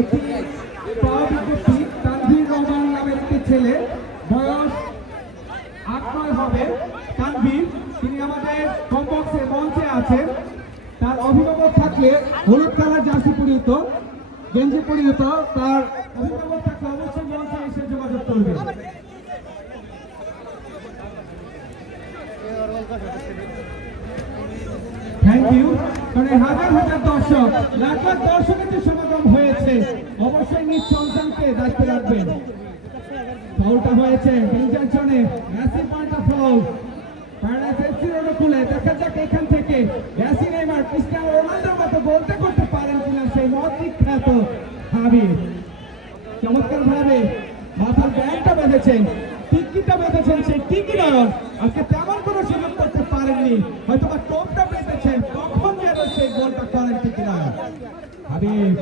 একটি ছেলে, বয়স 8-9 হবে, তানভীর। তিনি আমাদের কমবক্সে মঞ্চে আছেন। তার অভিভাবক থাকলে হলুদ কালার জার্সি পরিহিত, গেঞ্জি পরিহিত, তার অভিভাবক থাকলে অবশ্যই মঞ্চে এসে যোগাযোগ করবে। Thank you. কারণ হাজার হাজার দর্শক, লাখ লাখ দর্শকের যে সমাগম হয়েছে, অবশ্যই নিজ সন্তানকে দায়িত্ব রাখবেন। ফাউলটা হয়েছে ডেঞ্জার জোনে, massive point of foul. Paradise এফসির অনুকূলে দেখা যাক এখান থেকে মেসি, নেইমার, ক্রিস্টিয়ানো রোনালদোর মতো গোলটা করতে পারেন কিনা সেই মদ্রিক খ্যাত হাবিব। চমৎকার ভাবে মাথার ব্যাগটা বেঁধেছেন, টিকিটা বেঁধেছেন, সেই টিকি নয় আজকে তেমন কোনো সুযোগ করতে পারেননি, হয়তো বা টোপটা বেঁধেছেন, কখন যেন সেই গোলটা করেন টিকি নয়। হাবিব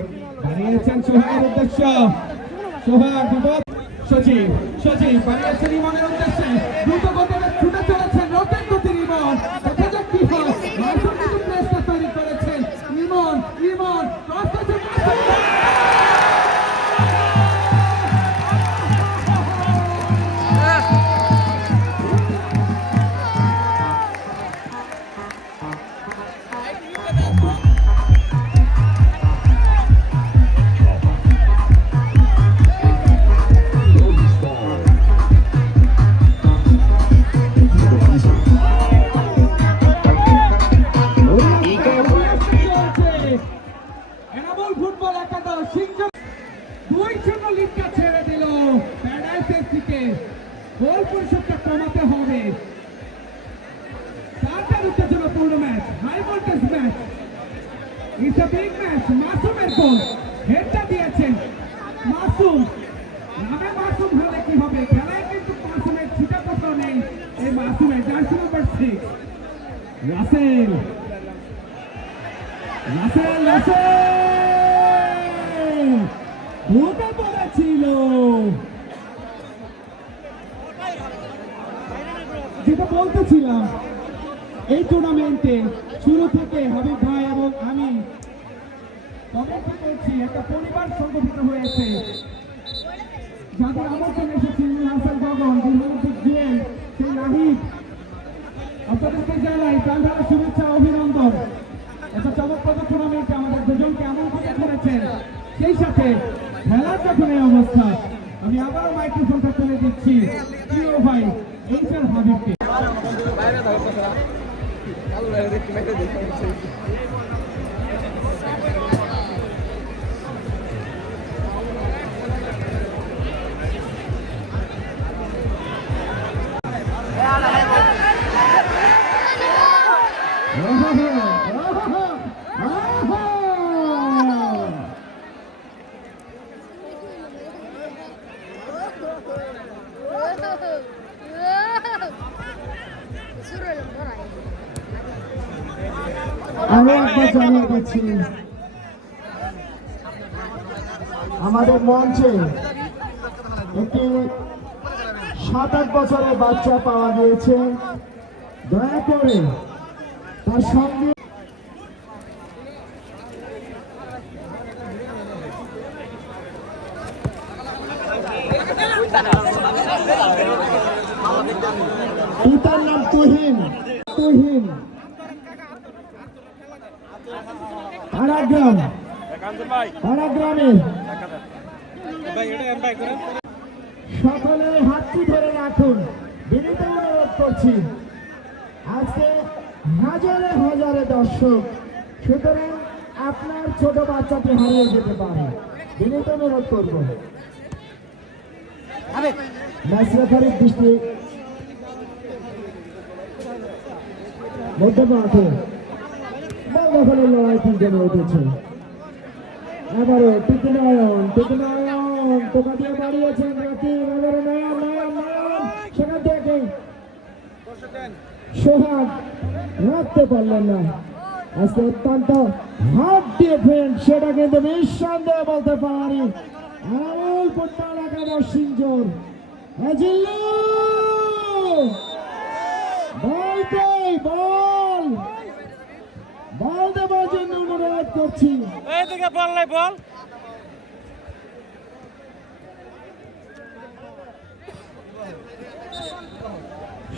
বানিয়েছেন সোহাগের উদ্দেশ্য, সোহাগ বিপদ। সচিব বানিয়েছেন ইমনের উদ্দেশ্যে, দ্রুত গতিতে ছুটে চলেছেন রকেট গতির ইমন। দেখা যাক কি হয়, মার্সেল কিন্তু প্লেসটা তৈরি করেছেন, ইমন ক্রস করেছেন, এনামুল ফুটবল একাদশ সিংহ 2-0 লিডটা ছেড়ে দিল প্যারাডাইস এফসিকে। গোল পরিসরটা কমাতে হবে। তার উত্তেজনাপূর্ণ match, high voltage match, it's a big match. মাসুমের গোল, হেডটা দিয়েছেন মাসুম। নামে মাসুম হলে কি হবে, খেলায় কিন্তু মাসুমের ছিটা কথা নেই। এই মাসুমের জার্সি নাম্বার 6 রাসেল ঢুকে পড়েছিল। যেটা বলতেছিলাম, এই টুর্নামেন্টে শুরু থেকে হাবিব ভাই এবং আমি কমেন্ট্রি করছি, একটা পরিবার সংগঠিত হয়েছে, যাদের আমন্ত্রণ এসেছে হাসান গগন, দিলহানুদ্দিন জুয়েল, সেই নাহিদ। আপনাদেরকে জানাই প্রাণঢালা শুভেচ্ছা, অভিনন্দন। একটা চমকপ্রদ টুর্নামেন্টে আমাদের দুজনকে আমন্ত্রণ করেছেন, সেই সাথে খেলার যখন এই অবস্থা, আমি আবারও মাইক্রোফোনটা তুলে দিচ্ছি প্রিয় ভাই এইচআর হাবিবকে। আমি একবার জানিয়ে দিচ্ছি, আমাদের মঞ্চে একটি 7-8 বছরের বাচ্চা পাওয়া গিয়েছে। দয়া করে তার সঙ্গে পিতার নাম তুহিন পাড়াগ্রামে সকলে হাতটি ধরে রাখুন, বিনীত অনুরোধ করছি। আজকে হাজারে হাজারে দর্শক, সুতরাং আপনার ছোট বাচ্চাটি হারিয়ে যেতে পারে, বিনীত অনুরোধ করবো। ম্যাচ রেফারির দৃষ্টি মধ্য মাঠে বল দখলের লড়াই জমে উঠেছে। এবারে টিকনায়ন টোকা দিয়ে বাড়িয়েছেন রাকিব, এবারে নয়ন সেখান থেকে সোহাগ রাখতে পারলেন না। আজকে অত্যন্ত হাত দিয়ে ফ্রেন্ড, সেটা কিন্তু নিঃসন্দেহে বলতে পারি আমল ফুটবল একাদশ সিংজোর। বল দেবার জন্য অনুরোধ করছি। এইদিকে বল নাই, বল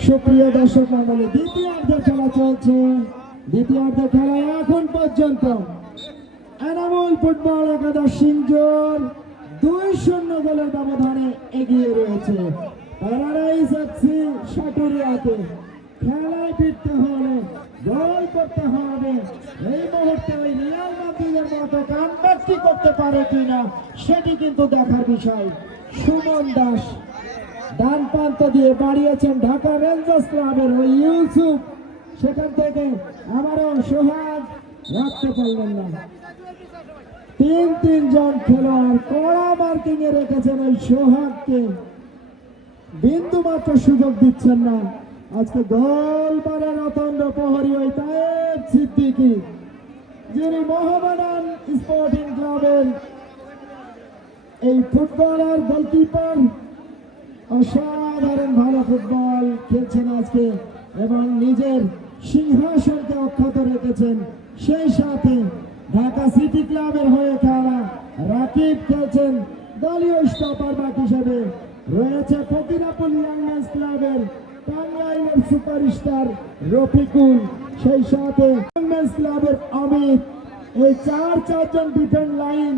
সুপ্রিয় দর্শক মন্ডলী, দ্বিতীয়ার্ধের খেলা চলছে। দ্বিতীয়ার্ধের খেলায় এখন পর্যন্ত এনামুল ফুটবল একাদশ সিংজোর 2-0 গোলের ব্যবধানে এগিয়ে রয়েছে। প্যারাডাইস এফসি সাটুরিয়াতে খেলায় ফিরতে হলে গোল করতে হবে। এই মুহূর্তে ওই রিয়াল মাদ্রিদের মতো কামব্যাকটি করতে পারে কিনা সেটি কিন্তু দেখার বিষয়। সুমন দাস ডান প্রান্ত দিয়ে বাড়িয়েছেন ঢাকা রেঞ্জার্স ক্লাবের ওই ইউসুফ, সেখান থেকে আমারও সোহাগ রাখতে পারলেন না। তিন জন খেলোয়াড় কড়া মার্কিং এ রেখেছেন ওই সোহাগকে, বিন্দু মাত্র সুযোগ দিচ্ছেন না। আজকে গোল মারার অতন্দ্র প্রহরী ওই তায়েব সিদ্দিকী, যিনি মোহামেডান স্পোর্টিং ক্লাবের এই ফুটবলার গোলকিপার, অসাধারণ ভালো ফুটবল খেলছেন আজকে এবং নিজের সিংহাসনকে অক্ষত রেখেছেন। সেই সাথে ঢাকা সিটি ক্লাবের হয়ে খেলা রাকিব খেলছেন দলীয় স্টপার ব্যাক হিসেবে। রয়েছে ফকিরাপুর ইয়াংম্যানস ক্লাবের টাঙ্গাইলের সুপারস্টার রফিকুল, সেই সাথে ইয়াংম্যানস ক্লাবের অমিত। এই চারজন ডিফেন্স লাইন,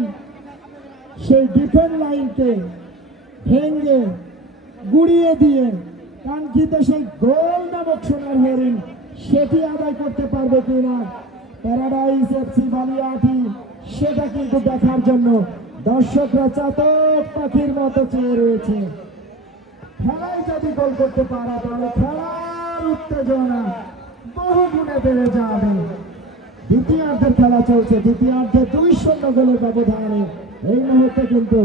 সেই ডিফেন্স লাইনকে ভেঙে গুড়িয়ে দিয়ে কাঙ্ক্ষিত সেই গোল নামক সোনার হরিণ সেটি আদায় করতে পারবে কিনা প্যারাডাইস এফসি বালিয়াটি, সেটা কিন্তু দেখার জন্য দর্শকরা চাতক পাখির মতো চেয়ে রয়েছে। খেলায় যদি গোল করতে পারে তাহলে খেলার উত্তেজনা বহু গুণে বেড়ে যাবে। দ্বিতীয়ার্ধের খেলা চলছে। দ্বিতীয়ার্ধে 2-0 গোলের ব্যবধানে এই মুহূর্তে কিন্তু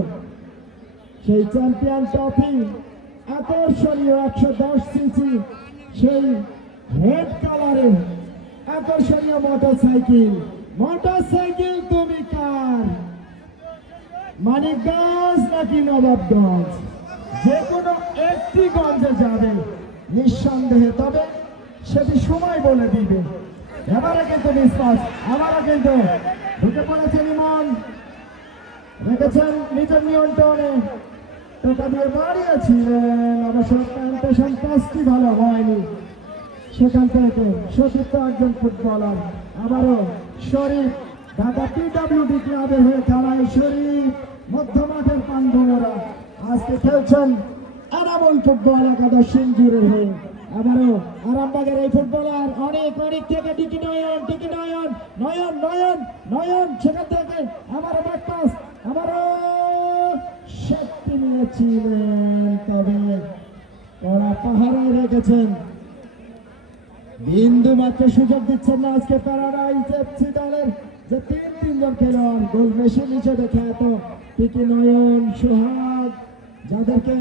সেই চ্যাম্পিয়ন ট্রফি আকর্ষণীয় 110 সিসি সেই রেড কালারের আকর্ষণীয় মোটরসাইকেল তুমি কার? মানিকগঞ্জ নাকি নবাবগঞ্জ? যে কোনো একটি গঞ্জে যাবে নিঃসন্দেহে, তবে সেটি সময় বলে দিবে। এবারে কিন্তু নিষ্পাস, আবারও কিন্তু ঢুকে পড়েছেন ইমন, রেখেছেন নিজের নিয়ন্ত্রণে, টোকা দিয়ে বাড়িয়েছিলেন, অবশ্য প্যান্টেশন পাসটি ভালো হয়নি। সেখান থেকে সতীর্থ একজন ফুটবলার আবারও শরীফ, ঢাকা পিডব্লিউডি ক্লাবের হয়ে খেলায় শরীফ মধ্যমাঠের পান্ডবরা আজকে খেলছেন এনামুল ফুটবল একাদশ সিংজুরের হয়ে। আবারও আরামবাগের এই ফুটবলার অনেক থেকে টিকি নয়ন সেখান থেকে আবারও ব্যাকপাস, আবারও শক্তি নিয়েছিলেন, তবে ওরা পাহাড়ে রেখেছেন, বিন্দু মাত্র সুযোগ দিচ্ছেন না আজকে প্যারাডাইস এফসি দলের যে তিনজন খেলোয়াড় গোল মেশিন হিসেবে খ্যাত টিকি নয়ন, সোহাগ, যাদেরকে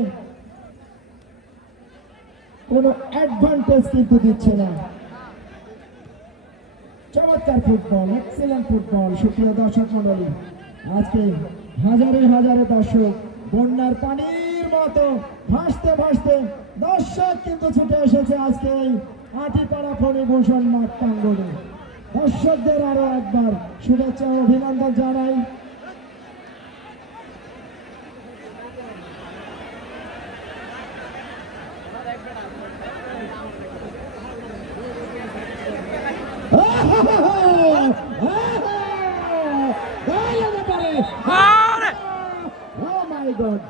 কোনো অ্যাডভান্টেজ কিন্তু দিচ্ছে না। চমৎকার ফুটবল, এক্সিলেন্ট ফুটবল। সুপ্রিয় দর্শক মন্ডলী, আজকে হাজারে দর্শক বন্যার পানির মতো ভাসতে দর্শক কিন্তু ছুটে এসেছে আজকে এই আটিপাড়া ফণিভূষণ মাঠ প্রাঙ্গণে। দর্শকদের আরো একবার শুভেচ্ছা ও অভিনন্দন জানাই। Oh my God!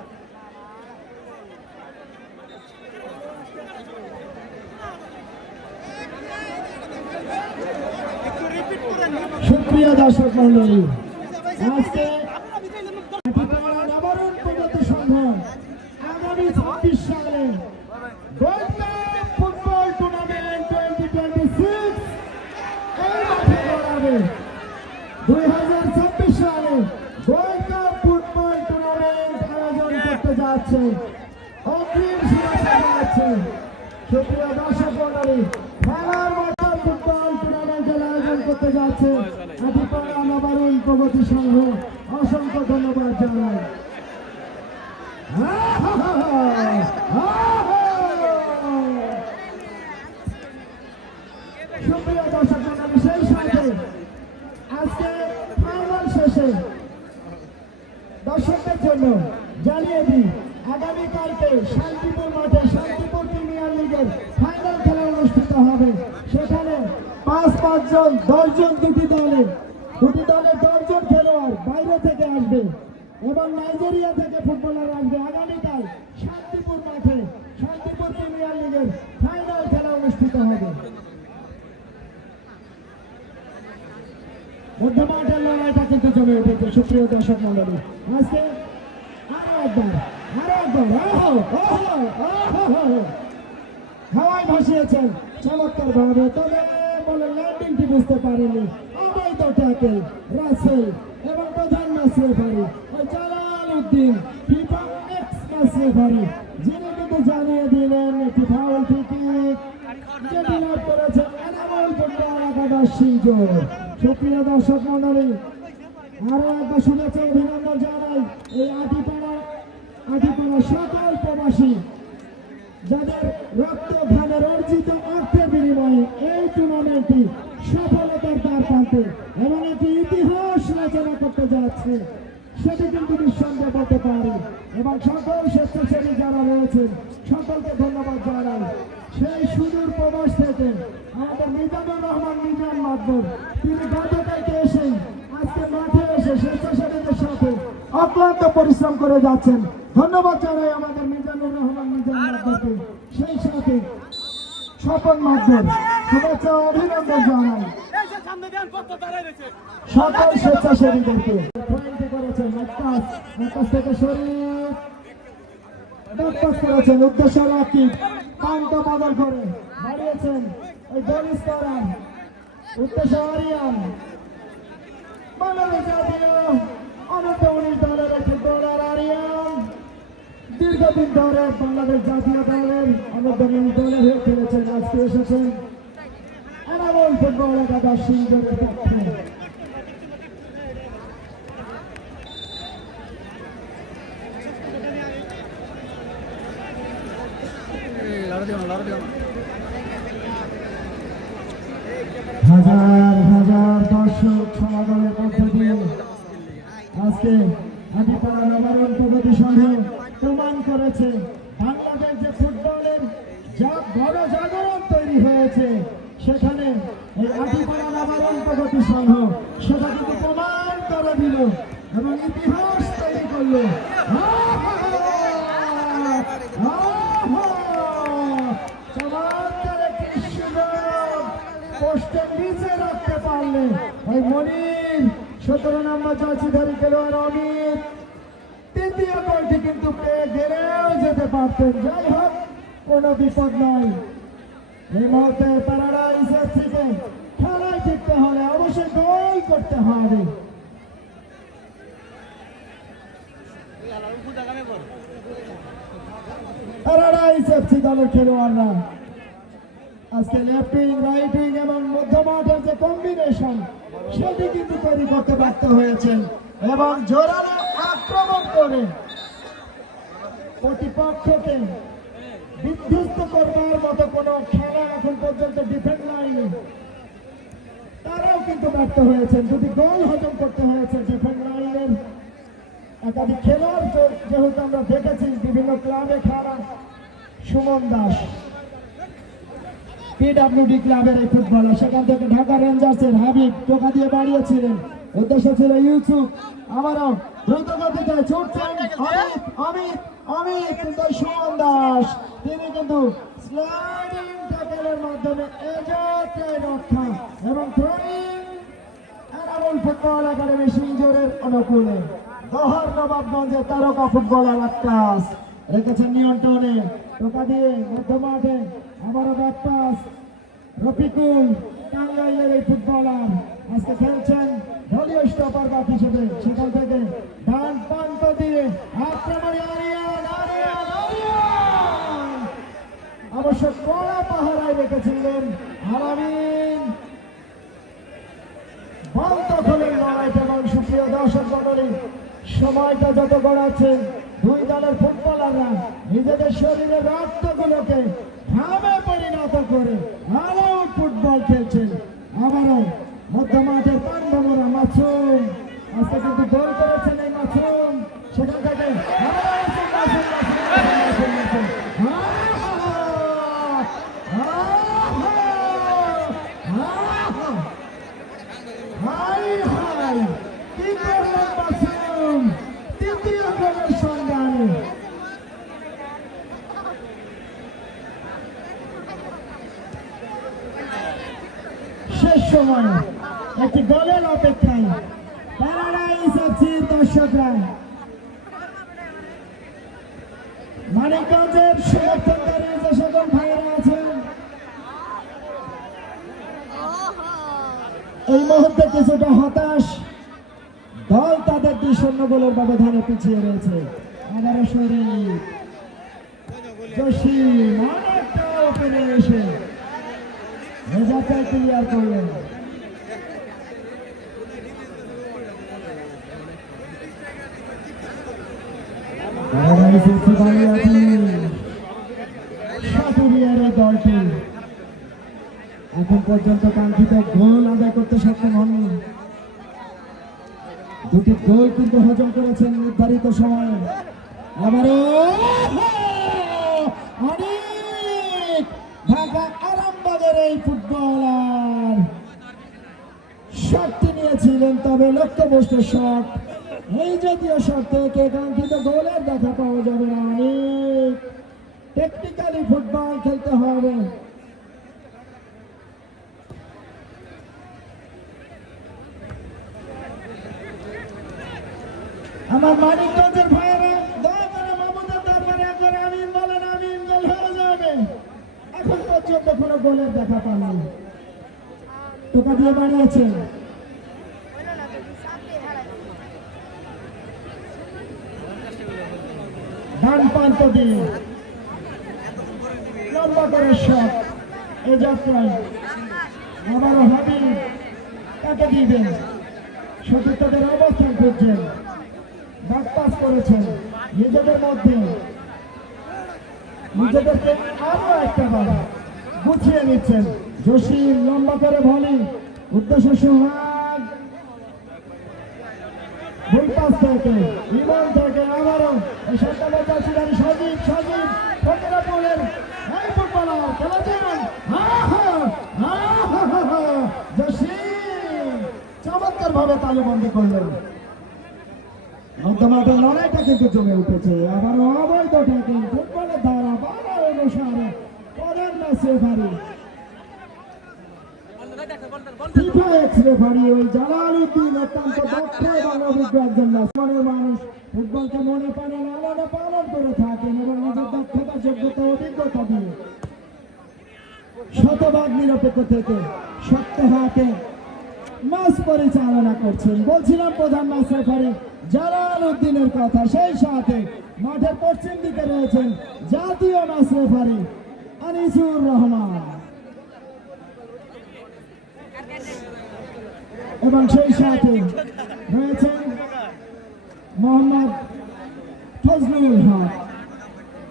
সুপ্রিয় দর্শক মন্ডলী, আজকে নবরণ প্রগতি সংঘ আগামী 26 সালে গোল্ড কাপ ফুটবল টুর্নামেন্ট 2026 এই মাঠে করাবে। 2026 সালে গোল্ড কাপ ফুটবল টুর্নামেন্ট আয়োজন করতে যাচ্ছে, অগ্রিম শুভেচ্ছা জানাচ্ছে। সুপ্রিয় দর্শক মন্ডলী, খেলার মতো ফুটবল টুর্নামেন্টের আয়োজন করতে যাচ্ছে আটিপাড়া নবারুণ প্রগতি সংঘ। অসংখ্য ধন্যবাদ জানাই। সুপ্রিয় দর্শক মন্ডলী, সেই সাথে আজকে ফাইনাল শেষে দর্শকদের জন্য জানিয়ে দিই, আগামীকালকে শান্তিপুর মাঠে শান্তিপুর প্রিমিয়ার লিগের ফাইনাল অনুষ্ঠিত হবে। সেখানে 5 জন 10 জন দুটি দলে 10 জন খেলোয়াড় বাইরে থেকে আসবে এবং নাইজেরিয়া থেকে ফুটবলার আসবে। আগামীকাল শান্তিপুর মাঠে শান্তিপুর প্রিমিয়ার লিগের ফাইনাল খেলা অনুষ্ঠিত হবে। মধ্যমাঠের লড়াইটা কিন্তু জমে উঠেছে সুপ্রিয় দর্শক মন্ডলী। আজকে আরো একবার হাওয়ায় ভাসিয়েছেন চমৎকার ভাবে, তবে বলে ল্যান্ডিংটি বুঝতে পারেনি। অবৈধ ট্যাকেল রাসেল এবং প্রধান ম্যাচ রেফারি ওই Jalaluddin FIFA x match referee, যিনি কিন্তু জানিয়ে দিলেন একটি ফাউল কিক যেটি লাভ করেছেন এনামুল ফুটবল একাদশ জোর। সুপ্রিয় দর্শক মন্ডলী, আরো একবার শুভেচ্ছা অভিনন্দন জানাই এই আটিপাড়া সকল প্রবাসী যাদের রক্ত ঘামের অর্জিত অর্থের বিনিময়ে এই টুর্নামেন্টটি সফলতার দ্বার প্রান্তে এবং একটি ইতিহাস রচনা করতে যাচ্ছে, সেটি কিন্তু নিঃসন্দেহ বলতে পারি। এবং সকল স্বেচ্ছাসেবী যারা রয়েছেন সকলকে ধন্যবাদ জানাই। সেই সুদূর প্রবাস থেকে আমাদের মিজানুর রহমান মিজান মাদবর, তিনি গতকালকে এসেই আজকে মাঠে এসে স্বেচ্ছাসেবীদের সাথে অক্লান্ত পরিশ্রম করে যাচ্ছেন। ধন্যবাদ জানাই আমাদের মিজানুর রহমান মিজান মাদবরকে, সেই সাথে স্বপন মাদবর, শুভেচ্ছা অভিনন্দন জানাই সকল স্বেচ্ছাসেবীদেরকে। পয়েন্টে করেছেন আকাশ থেকে শরীফ ব্যাকপাস করেছেন, উদ্দেশ্য রাখি পান্তা বদল করে বাড়িয়েছেন ওই বলিস করান, উদ্দেশ্য আরিয়ান বাংলাদেশ জাতীয় অনূর্ধ্ব-19 দলের একটি বোলার আরিয়ান দীর্ঘদিন ধরে বাংলাদেশ জাতীয় দলের অনূর্ধ্ব-19 দলে হয়ে খেলেছেন। আজকে এসেছেন এনামুল ফুটবল একাদশ সিংহের পক্ষে। হাজার হাজার দর্শক সমাগমের মধ্য দিয়ে আজকে আদিপাড়া নবারণ প্রগতি সংঘ প্রমাণ করেছে বাংলাদেশ যে ফুটবলের যা বড় জাগরণ তৈরি হয়েছে, সেখানে এই আদিপাড়া নবারণ প্রগতি সংঘ সেটা কিন্তু প্রমাণ করে দিল এবং ইতিহাস তৈরি করলো। চমৎকার একটি সুযোগ পোস্টের নিচে রাখতে পারলে ওই মনির 17 নম্বর জার্সিধারী খেলোয়াড় অমিত তৃতীয় গোলটি কিন্তু পেয়ে গেলেও যেতে পারতেন। যাই হোক, কোনো বিপদ নয়। এই মুহূর্তে প্যারাডাইস থেকে খেলায় জিততে হলে অবশ্যই গোল করতে হবে। প্যারাডাইস এফসি দলের খেলোয়াড়রা আজকে লেফট উইং, রাইট উইং এবং মধ্যমাঠের যে কম্বিনেশন সেটি কিন্তু তৈরি করতে ব্যর্থ হয়েছেন এবং জোরালো আক্রমণ করে প্রতিপক্ষকে বিধ্বস্ত করবার মতো কোনো খেলা এখন পর্যন্ত ডিফেন্ড লাইনে তারাও কিন্তু ব্যর্থ হয়েছেন। যদি গোল হজম করতে হয়েছে ডিফেন্ড লাইনের একাধিক খেলোয়াড়, যেহেতু আমরা দেখেছি বিভিন্ন ক্লাবে খেলা, সুমন দাস পিডব্লিউডি ক্লাবের এই ফুটবলার, সেখান থেকে ঢাকা রেঞ্জার্সের হাবিব টোকা দিয়ে বাড়িয়েছিলেন, উদ্দেশ্য ছিল ইউসুফ, আবারও দ্রুত গতিতে ছুটছেন অমিত কিন্তু সুমন দাস তিনি কিন্তু স্লাইডিং ট্যাকলের মাধ্যমে এজেটে রক্ষা এবং থ্রোইং এনামুল ফুটবল একাডেমি সিংজোরের অনুকূলে। দহর নবাবগঞ্জের তারকা ফুটবলার আক্কাস রেখেছেন নিয়ন্ত্রণে, টোকা দিয়ে মধ্যমাঠে আবারও ব্যাক পাস রফিকুল, টাঙ্গাইলের এই ফুটবলার আজকে খেলছেন দলীয় স্টপার বাক হিসেবে, সেখান থেকে ডান প্রান্ত দিয়ে আক্রমণে অবশ্য কড়া পাহারায় রেখেছিলেন আলামিন। বল দখলের লড়াইটা এবং সুপ্রিয় দর্শক মণ্ডলী, সময়টা যত গড়াচ্ছেন দুই দলের ফুটবলাররা নিজেদের শরীরের রক্তগুলোকে ঘামে পরিণত করে আরো ফুটবল খেলছেন। আবারও মধ্যমাঠের পানভমরা মাসুম আজকে কিন্তু গোল করেছেন এই মাসুম, সেখান থেকে শেষ সময় একটি গোলের অপেক্ষায় প্যারাডাইস এফসির দর্শকরা মানিকগঞ্জের সমর্থকদের যে সকল ভাইয়েরা আছেন এই মুহূর্তে কিছুটা হতাশ, দল তাদের 2-0 গোলের ব্যবধানে পিছিয়ে রয়েছে। আবারও শরীর জসিম অনেকটা ওপরে এসে মেজাজটা ক্লিয়ার করলেন। দলটি এখন পর্যন্ত কাঙ্ক্ষিত গোল আদায় করতে সক্ষম হননি। দুটি গোল কিন্তু হজম করেছেন নির্ধারিত সময়ে। আবারও অনেক ঢাকা আরামবাগের এই ফুটবলার শটটি নিয়েছিলেন, তবে লক্ষ্যভ্রষ্ট শট। এই জাতীয় শট থেকে কাঙ্ক্ষিত গোলের দেখা পাওয়া যাবে না। অনেক টেকনিক্যালি ফুটবল খেলতে হবে। আমার মানিকগঞ্জের ভাইয়েরা দয়া করে মামুদের দরবারে একবার আমিন বলেন, আমিন। গোল হয়ে যাবে। এখন পর্যন্ত কোনো গোলের দেখা পাননি। টোকা দিয়ে বাড়িয়েছে ডান প্রান্ত দিয়ে লম্বা করে শট। এ যাত্রায় আবারও হাবিব কাকে দিবেন, সতীর্থদের অবস্থান করছেন, বাকপাস করেছেন নিজেদের মধ্যে, নিজেদেরকে আরো একটা বার গুছিয়ে নিচ্ছেন। জসিম লম্বা করে ভলি, উদ্দেশ্য সোহাগ, ভুলপাস থেকে ইমান থেকে আবারও এই সন্তানের চাষিরানি সজীব সজীব ফকিরা বলেন এই ফুটবলার খেলা যান। জসিম চমৎকার ভাবে তালুবন্দি করলেন। মধ্যমাঠের লড়াইটা কিন্তু জমে উঠেছে। আবার অবৈধ ট্যাকল ফুটবলের ধারা বারো অনুসারে পরের match referee FIFA x referee ওই জালালউদ্দিন অত্যন্ত দক্ষ এবং অভিজ্ঞ একজন ম্যাচম্যানের মানুষ। ফুটবলকে মনে প্রাণে লালনে পালন করে থাকেন এবং নিজের দক্ষতা যোগ্যতা অভিজ্ঞতা দিয়ে শতভাগ নিরপেক্ষ থেকে শক্ত হাতে ম্যাচ পরিচালনা করছেন। বলছিলাম প্রধান ম্যাচ রেফারি জালালউদ্দিনের কথা, সেই সাথে মাঠের পশ্চিম দিকে রয়েছেন জাতীয় ম্যাচ রেফারি আনিসুর রহমান এবং সেই সাথে রয়েছেন মোহাম্মদ ফজলুল হক,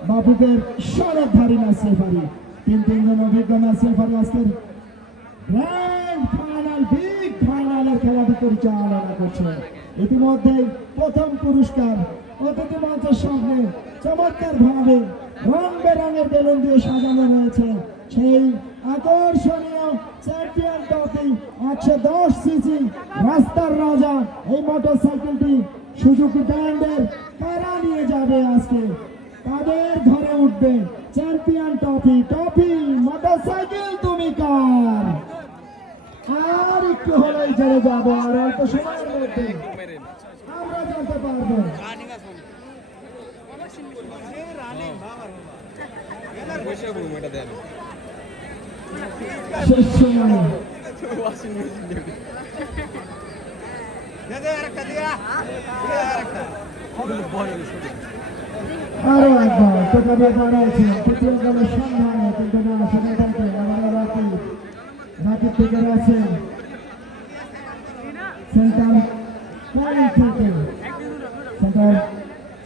বাপুকের সনদধারী ম্যাচ রেফারি। তিনজন অভিজ্ঞ ম্যাচ রেফারি আজকের গ্র্যান্ড ফাইনাল, বিগ ফাইনালের খেলাটি পরিচালনা করছে। ইতিমধ্যেই প্রথম পুরস্কার অতিথি মঞ্চের সামনে চমৎকার ভাবে রং বেরঙের বেলুন দিয়ে সাজানো রয়েছে। সেই আকর্ষণীয় চ্যাম্পিয়ন ট্রফি 110 সিসি রাস্তার রাজা এই মোটর সাইকেলটি সুজুকি ব্র্যান্ডের কারা নিয়ে যাবে আজকে, তাদের ঘরে উঠবে champion trophy. Trophy motor cycle তুমি কার? আর একটু হলেই জেনে যাবো, আর অল্প সময়ের মধ্যে আমরা জানতে পারবো। শেষ সময় আরো একবার টোকা দিয়ে বাড়াইছে তৃতীয় গোলের সন্ধানে, কিন্তু না সেটা থাকে আমাদের রাকিব থেকে রয়েছেন সেন্টার পয়েন্ট থেকে, সেন্টার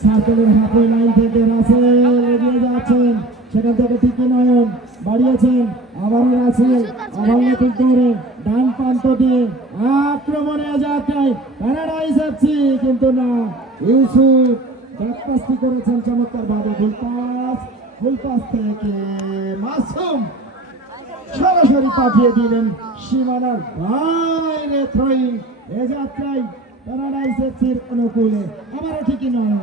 সার্কেলের হাতে লাইন থেকে রাসেল এগিয়ে যাচ্ছেন, সেখান থেকে ঠিকই নয়ন বাড়িয়েছেন, আবারও রাসেল আবার নতুন করে ডান প্রান্ত দিয়ে আক্রমণে যাত্রায় প্যারাডাইস এফসি, কিন্তু না ইউসুফ ব্যাকপাসটি করেছেন চমৎকার ভাবে। ফুলপাস থেকে মাসুম সরাসরি পাঠিয়ে দিলেন সীমানার বাইরে, থ্রোয়িং এ যাত্রায় প্যারাডাইস এফসির অনুকূলে। আবারও ঠিকই নয়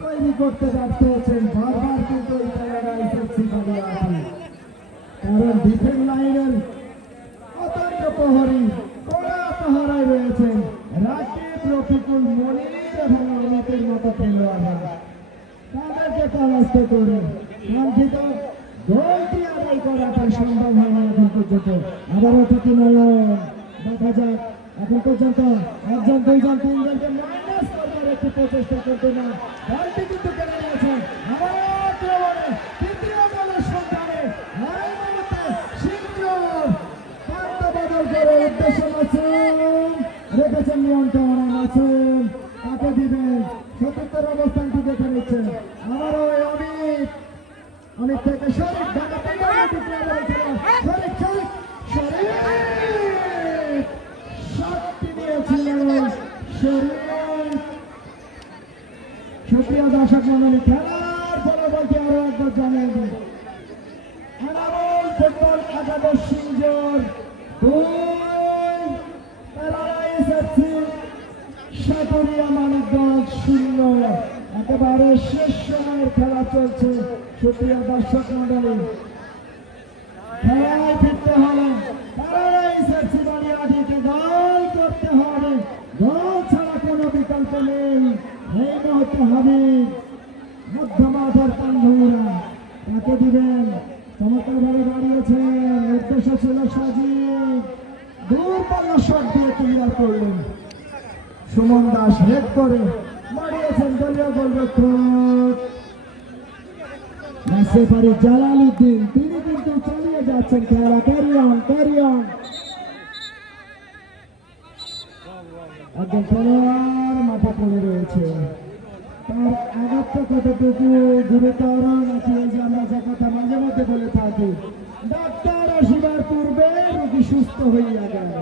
তৈরি করতে ব্যর্থ হয়েছেন বারবার, কিন্তু প্যারাডাইস এফসি ভালো আছে। কারণ ডিফেন্স লাইনের অতর্ক প্রহরী কড়া পাহারায় রয়েছেন রাকিব, রফিকুল, মনির এবং অমিতের মতো খেলোয়াড়রা। তাদেরকে পরাস্ত করে কাঙ্ক্ষিত গোলটি আদায় করাটা সম্ভব হয় না এখন পর্যন্ত। আবারও প্রতি নয়ন দেখা যাক, এখন পর্যন্ত একজন, দুইজন, তিনজনকে মাইনাস করবার একটি প্রচেষ্টা করতে না, বলটি কিন্তু কেড়ে নিয়েছে। আবারও আক্রমণে তৃতীয় গোলের সন্ধানে এই মুহূর্তে সিংজোর পাল্টা বদল করে উদ্দেশ্য মাসুম রেখেছেন নিয়ন্ত্রণ। মাসুম তাকে দিবেন, সতীর্থের অবস্থানটি দেখে নিচ্ছেন। আবারও অমিত থেকে শরীফ ঢাকা সুপ্রিয় দর্শক মন্ডলী, খেলার ফলাফলটি আরো একবার জানিয়ে দিই। এনামুল ফুটবল একাদশ সিংজোর 2, প্যারাডাইস এফসি সাটুরিয়া মানিকগঞ্জ 0। একেবারে শেষ সময়ের খেলা চলছে। সুপ্রিয় দর্শক মন্ডলী, খেলায় ফিরতে হলে প্যারাডাইস এফসি বানিয়াটিকে গোল করতে হবে, গোল ছাড়া কোনো বিকল্প নেই। এই মুহূর্তে হাবিব মধ্যমাঠের পান্ডুরা তাকে দিবেন, চমৎকারভাবে দাঁড়িয়েছেন, উদ্দেশ্য ছিল সাজিদ, দূরপাল্লা শট দিয়ে ক্লিয়ার করলেন। সুমন দাস হেড করে মারিয়েছেন দলীয় গোলরক্ষক নাসেফারি জালালউদ্দিন, তিনি কিন্তু চালিয়ে যাচ্ছেন খেলা। ক্যারিয়ন একজন খেলোয়াড় মাঠে পড়ে রয়েছে, তার আঘাতটা কতটুকু গুরুতর নাকি এই যে আমরা যে কথা মাঝে মধ্যে বলে থাকি, ডাক্তার আসিবার পূর্বে রোগী সুস্থ হইয়া গেল।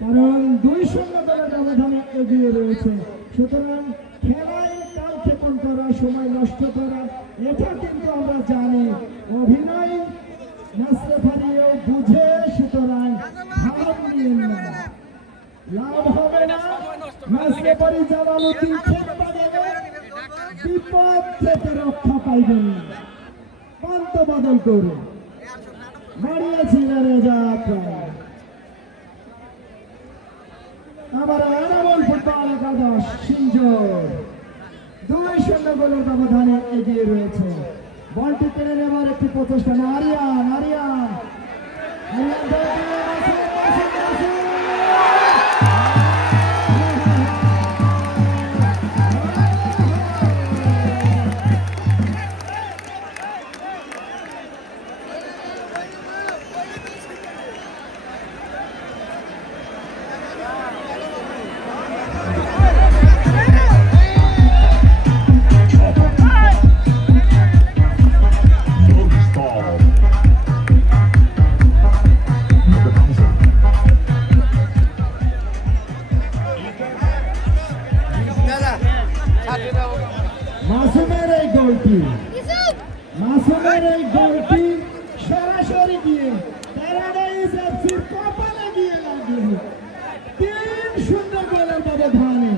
কারণ 2-0 দলের ব্যবধানে এগিয়ে রয়েছে। সুতরাং খেলায় কালক্ষেপণ করা, সময় নষ্ট করা, এটা কিন্তু আমরা জানি অভিনয় নাসরেফারিও বুঝে, সুতরাং ভাব নিয়ে না, লাভ হবে না। নাসরেফারি জালালউদ্দিন খেলতে গেলে বিপদ থেকে রক্ষা পাইবেন না, পান্ত বদল করে মারিয়েছিলেন যাত্রা। আবার এনামুল ফুটবল একাদশ সিংজোর 2-0 গোলের ব্যবধানে এগিয়ে রয়েছে। বলটি কেড়ে নেবার একটি প্রচেষ্টা, আরিয়ান মাসুমের এই গোলটি সরাসরি গিয়ে প্যারাডাইস এফসির কপালে গিয়ে লাগলো। 3-0 গোলের ব্যবধানে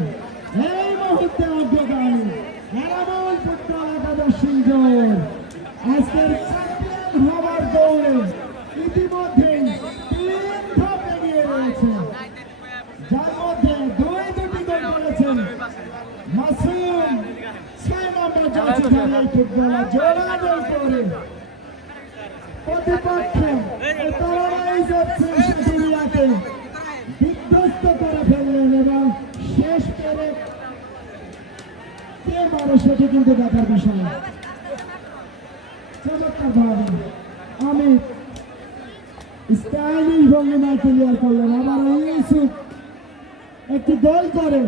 এই মুহূর্তে অগ্রগামী এনামুল ফুটবল একাদশ সিংজোর। আজকের চ্যাম্পিয়ন হওয়ার দৌড়ে ইতিমধ্যেই 3 ধাপ এগিয়ে রয়েছে, যার মধ্যে 2টি গোল করেছেন মাসুম। 6 নম্বর জার্সি খেলায় ফুটবলার জোরালো করে প্রতিপক্ষে প্যারাডাইস এফসি সাটুরিয়াকে বিধ্বস্ত করে ফেললেন এবং শেষ পেরে কে মারে সেটি কিন্তু দেখার বিষয়। চমৎকারভাবে অমিত স্টাইলিশ ভঙ্গিমায় ক্লিয়ার করলেন। আবার ইউসুফ একটি গোল করে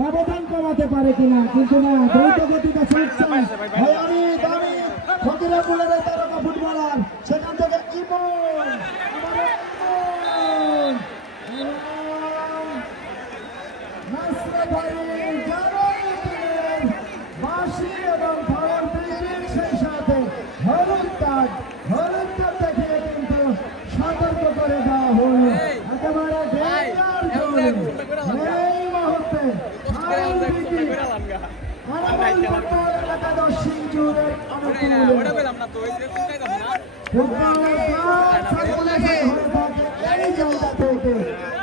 ব্যবধান কমাতে পারে কিনা, কিন্তু না, দ্রুত গতিতে ছুটছেন অমিত। ফকিরাপুরের তারকা ফুটবলার, সেখান থেকে ইমন, নাসরেফারি জালালউদ্দিনের বাঁশি এবং পাওয়ার ব্রিগেড, সেই সাথে হলুদ কার্ড দেখিয়ে কিন্তু সতর্ক করে দেওয়া হল। একেবারে ডেঞ্জার গোল এই মুহূর্তে এনামুল ফুটবল একাদশ সিংজোর শিশুদের অনুকূলে ফুটবলের প্রাণ সাফল্যের হয়ে থাকে এই জায়গা থেকে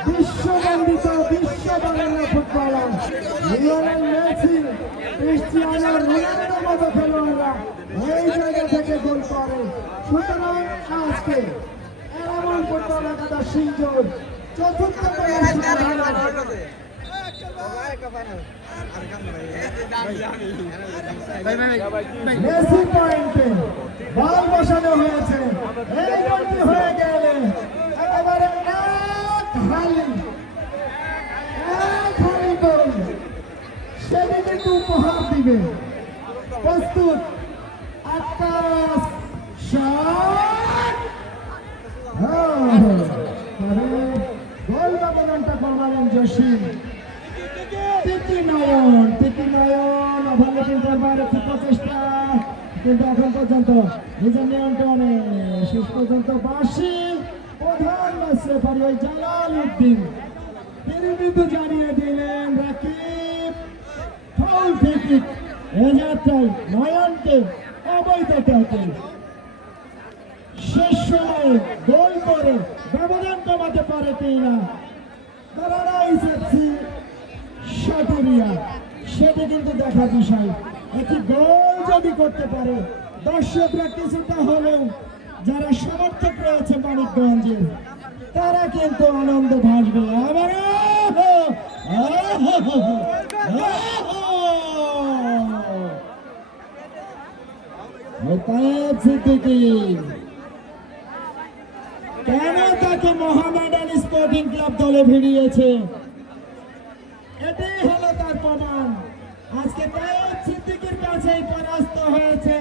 বিশ্ববন্দিত বিশ্বমানের ফুটবলার লিওনেল মেসি, ক্রিস্টিয়ানো রোনালদোর মতো খেলোয়াড়রা এই জায়গা থেকে গোল করে। সুতরাং আজকে এমন ফুটবল একাদশ সিংজোর চতুর্থ মেসি পয়েন্টে বল বসানো হয়েছে, এই বলটি হয়ে গেলে একেবারে এক হালি গোল সেটি কিন্তু উপহার দিবে। প্রস্তুত, আকাশ শট, গোল ব্যবধানটা করলেন জসিম। তিতি নয়ন ওভারল্যাপিং করবার একটি প্রচেষ্টা, কিন্তু এখন পর্যন্ত নিজের নিয়ন্ত্রণে শেষ পর্যন্ত বাসি প্রধান ম্যাচ রেফারি ওই জালালউদ্দিন তিনি কিন্তু জানিয়ে দিলেন রাকিব ফাউল ফ্রি-কিক। এ যাত্রায় নয়নকে অবৈধ ট্যাকেল। শেষ সময়ে গোল করে ব্যবধান কমাতে পারে কিনা সাটুরিয়া, সেটি কিন্তু দেখার বিষয়। একটি গোল যদি করতে পারে দর্শকরা কিছুটা হলেও যারা সমর্থক রয়েছে মানিকগঞ্জের তারা কিন্তু আনন্দ ভাসবে। আবার কেন তাকে মোহামেডান স্পোর্টিং ক্লাব দলে ভিড়িয়েছে, এটাই হলো তার প্রমাণ। আজকে তায়েব সিদ্দিকীর কাছেই পরাস্ত হয়েছে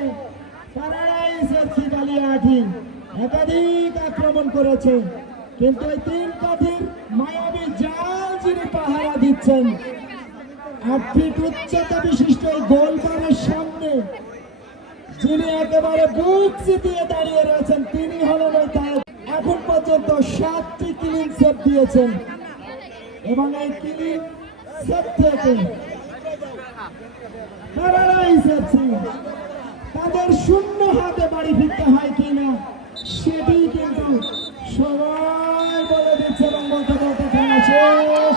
প্যারাডাইস এফসি বালিয়াঠি। একাধিক আক্রমণ করেছে, কিন্তু এই তিন কাঠির মায়াবী জাল যিনি পাহারা দিচ্ছেন 8 ফিট উচ্চতা বিশিষ্ট এই গোলবারের সামনে যিনি একেবারে বুক চিতিয়ে দাঁড়িয়ে রয়েছেন তিনি হলেন এই তায়েব। এখন পর্যন্ত 7টি ক্লিন সেভ দিয়েছেন এবং এই ক্লিন সেভ থেকে তাদের শূন্য হাতে বাড়ি ফিরতে হয় কিনা সেটি কিন্তু সবাই বলে দিচ্ছে এবং বলতে বলতে খেলা শেষ।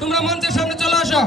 তোমরা মঞ্চের সামনে চলে আসো।